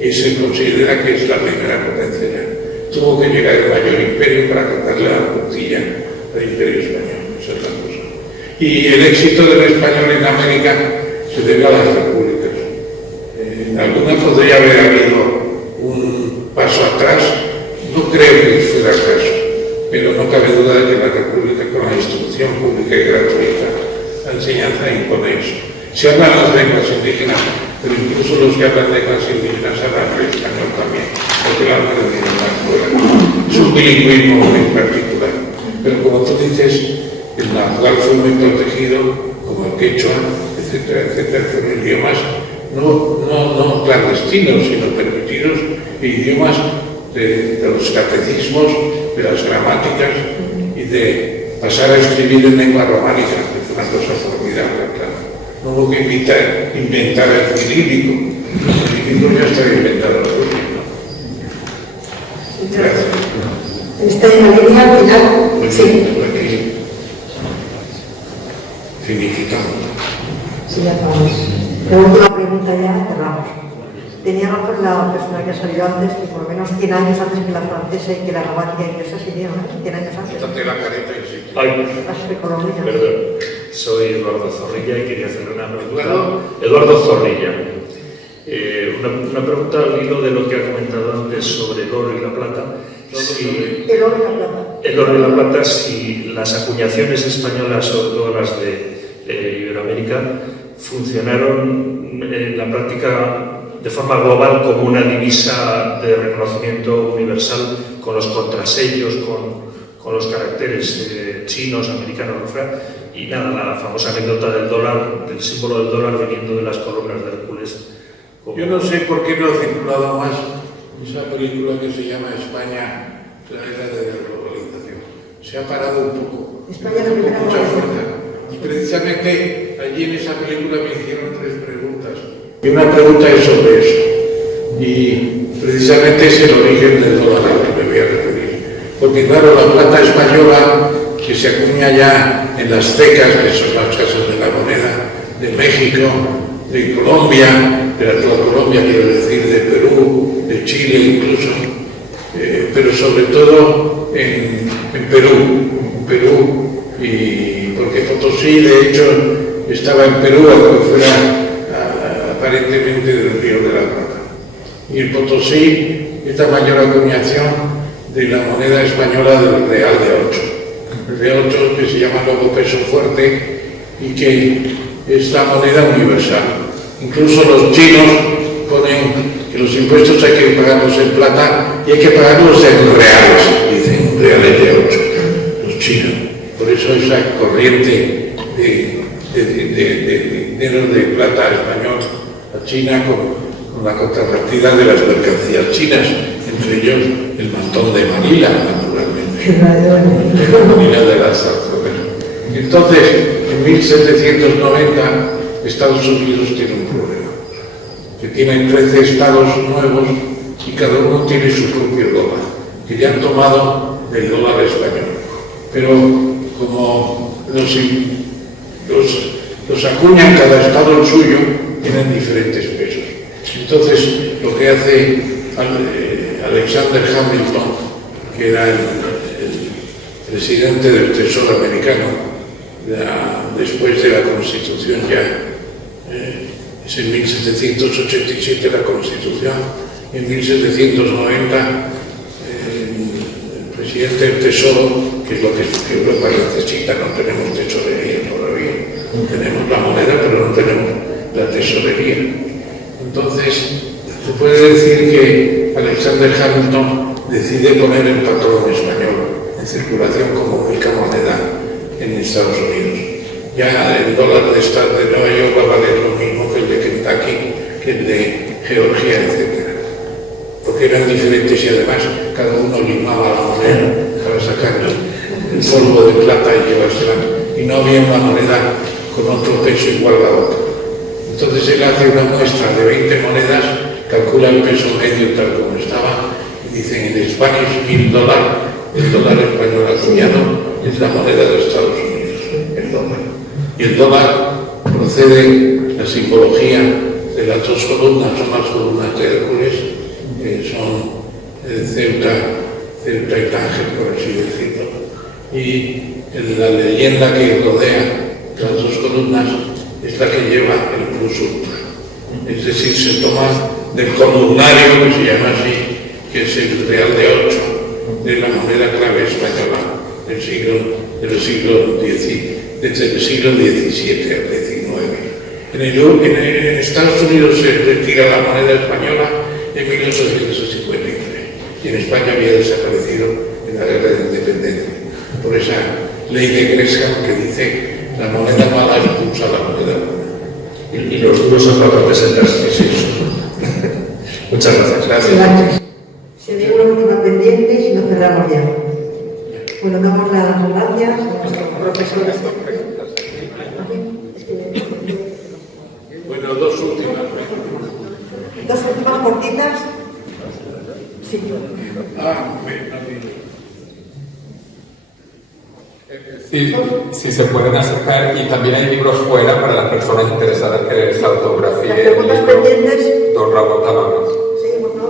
y se considera que es la primera potencia ya. Tuvo que llegar el mayor imperio para quitarle la puntilla al Imperio Español, esa es la cosa. Y el éxito del español en América se debe a las repúblicas. En alguna podría haber habido un paso atrás, no creo que fuera el caso, pero no cabe duda de que la república, con la instrucción pública y gratuita, la enseñanza impone eso. Se hablan las lenguas indígenas, pero incluso los que hablan lenguas indígenas hablan el español también, porque lo han aprendido en la escuela. Es un bilingüismo en particular, pero como tú dices, el náhuatl fue muy protegido, como el quechua, etcétera, etcétera, son idiomas no clandestinos, sino permitidos, idiomas de los catecismos, de las gramáticas y de pasar a escribir en lengua románica, que fue una cosa formidable, claro. No hubo que inventar el cirílico. El cirílico ya está inventado. Gracias. Está en la línea al final. Sí. Finiquitando. Sí, ya acabamos. La última pregunta ya cerramos. Tenía razón la persona que ha salido antes, que por lo menos 100 años antes que la francesa y que la gramática inglesa se dieron, 100 años antes. Quítate la careta y sí. Las precolombinas. Perdón, soy Eduardo Zorrilla y quería hacerle una pregunta. Eduardo Zorrilla. Una pregunta al hilo de lo que ha comentado antes sobre el oro y la plata. El oro y la plata. El oro y la plata, si las acuñaciones españolas, sobre todo las de Iberoamérica, funcionaron en la práctica de forma global como una divisa de reconocimiento universal, con los contrasellos, los caracteres chinos, americanos, lo que fuera, y nada, la famosa anécdota del dólar, del símbolo del dólar viniendo de las columnas de Hércules. Yo no sé por qué no ha circulado más esa película que se llama España, la era de la globalización. Se ha parado un poco. España con primera mucha globalización. fuerza. Y precisamente allí en esa película me hicieron 3 preguntas. Y una pregunta es sobre eso. Y precisamente es el origen del dólar al que me voy a referir. Porque claro, la plata española que se acuña ya en las CECAS, que son las casas de la moneda de México, de Colombia, de la actual Colombia, quiero decir, de Perú, de Chile incluso, pero sobre todo en Perú, y porque Potosí de hecho estaba en Perú, aunque fuera aparentemente del Río de la Plata. Y en Potosí es la mayor acuñación de la moneda española del Real de 8. El Real de 8 que se llama luego peso fuerte y que es la moneda universal. Incluso los chinos ponen que los impuestos hay que pagarlos en plata y hay que pagarlos en reales, dicen reales de 8, los chinos. Por eso esa corriente de dinero de plata español a China con la contrapartida de las mercancías chinas, entre ellos el mantón de Manila, naturalmente, Manila de la zarzuela. Entonces, en 1790, Estados Unidos tiene un problema, que tiene 13 estados nuevos y cada uno tiene su propio dólar, que ya han tomado del dólar español. Pero como los acuñan cada estado el suyo, tienen diferentes pesos. Entonces, lo que hace Alexander Hamilton, que era el presidente del Tesoro americano, después de la Constitución ya, es en 1787 la Constitución, en 1790 el presidente del Tesoro, que es lo que Europa necesita, no tenemos tesorería todavía, tenemos la moneda pero no tenemos la tesorería. Entonces, se puede decir que Alexander Hamilton decide poner el patrón español en circulación como única moneda en Estados Unidos. Ya el dólar de Nueva York va a valer lo mismo que el de Kentucky, que el de Georgia, etc. Porque eran diferentes y además cada uno limaba la moneda para sacar el polvo de plata y llevársela. Y no había una moneda con otro peso igual a otro. Entonces él hace una muestra de 20 monedas, calcula el peso medio tal como estaba, y dicen en Spanish $1000, el dólar español acuñado es la moneda de Estados Unidos, el dólar. Y el dólar procede, la simbología de las 2 columnas, son las columnas de Hércules, son Ceuta y Tánger, por así decirlo. Y la leyenda que rodea las 2 columnas es la que lleva el plus ultra. Es decir, se toma del columnario, que se llama así, que es el Real de 8, de la moneda clave española desde el siglo XVII al XIX. En Estados Unidos se retira la moneda española en 1853 y en España había desaparecido en la Guerra de Independencia por esa ley de Gresham que dice la moneda mala expulsa la moneda buena. Y los duros son para representarse. Es eso. Muchas gracias. Gracias. Si hay una última pendiente, si no cerramos ya. Bueno, damos las gracias a nuestros profesores. Bueno, 2 últimas. 2 últimas cortitas. Sí. Si se pueden acercar, y también hay libros fuera para las personas interesadas que les autografíe. Las preguntas pendientes. Don Ramón Tamames. Sí, bueno,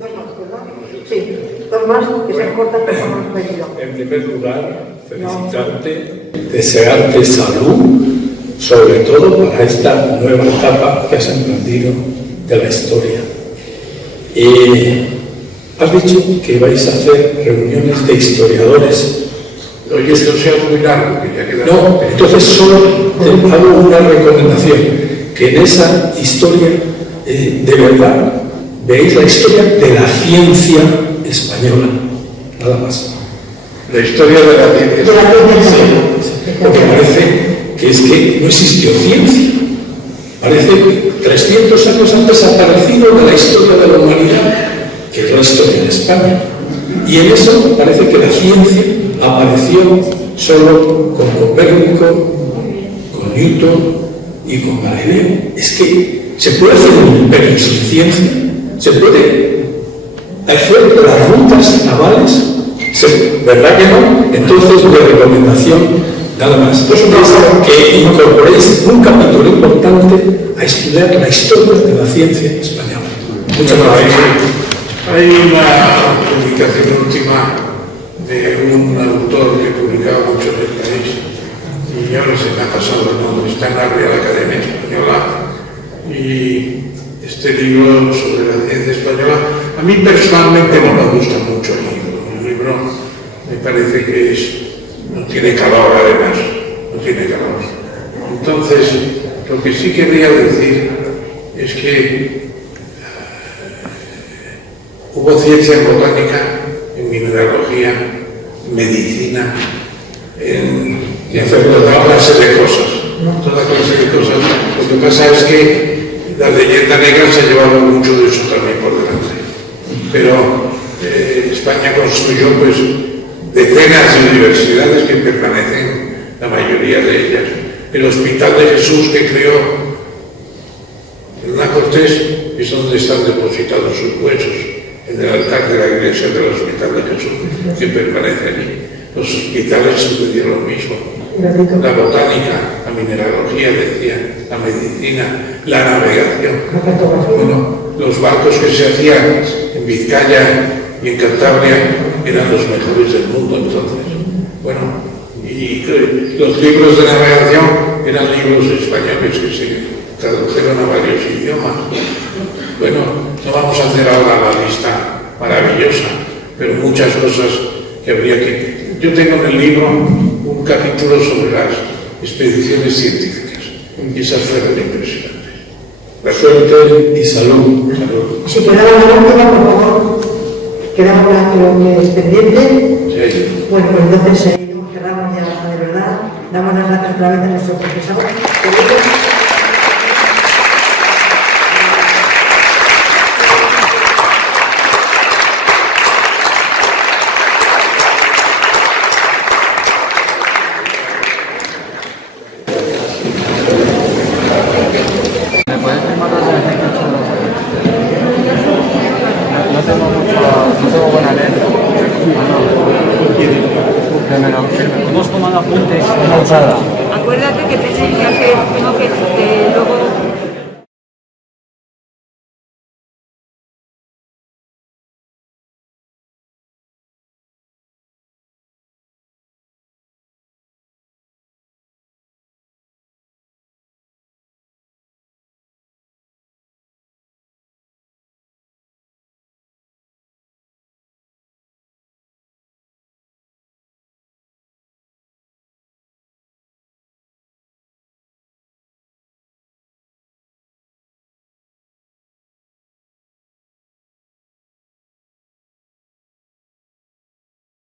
2 más, ¿verdad? Sí, 2 más que sean cortas, pero no hemos pedido. En primer lugar, felicitarte, desearte salud, sobre todo para esta nueva etapa que has emprendido de la historia. Has dicho que vais a hacer reuniones de historiadores. Oye, esto sea muy largo, que ya queda... No, entonces solo te hago una recomendación, que en esa historia, de verdad, veáis la historia de la ciencia española, nada más. La historia de la ciencia. De la ciencia. Sí, porque parece que es que no existió ciencia. Parece que 300 años han desaparecido de la historia de la humanidad, que es la historia de España. Y en eso parece que la ciencia apareció solo con Copérnico, con Newton y con Galileo. Es que se puede hacer un imperio sin ciencia, se puede hacer las rutas navales, ¿verdad que no? Entonces, mi recomendación, nada más, es que incorporéis un capítulo importante a estudiar la historia de la ciencia española. Muchas gracias. Hay una publicación última de un autor que publicaba mucho en el país, y ahora se me ha pasado el nombre, está en la Real Academia Española, y este libro sobre la ciencia española, a mí personalmente no me gusta mucho el libro me parece que no tiene calor además, no tiene calor. Entonces, lo que sí querría decir es que hubo ciencia en botánica, en mineralogía, en medicina, en toda clase de cosas. Toda clase de cosas. Lo que pasa es que la leyenda negra se ha llevado mucho de eso también por delante. Pero España construyó pues decenas de universidades que permanecen, la mayoría de ellas. El Hospital de Jesús que creó Hernán Cortés es donde están depositados sus huesos, en el altar de la iglesia del Hospital de Jesús, que permanece allí. Los hospitales sucedieron lo mismo. La botánica, la mineralogía, decía, la medicina, la navegación. Bueno, los barcos que se hacían en Vizcaya y en Cantabria eran los mejores del mundo entonces. Bueno, y los libros de navegación eran libros españoles que se tradujeron a varios idiomas. Bueno, no vamos a hacer ahora la lista maravillosa, pero muchas cosas que habría que... Yo tengo en el libro un capítulo sobre las expediciones científicas, y esas fueron impresionantes. La suerte y salud. Si quedaba la última, por favor, quedamos la pendiente. Sí. Bueno, pues entonces cerramos ya de verdad. Damos las gracias otra vez a nuestro profesor. Acuérdate que tengo que luego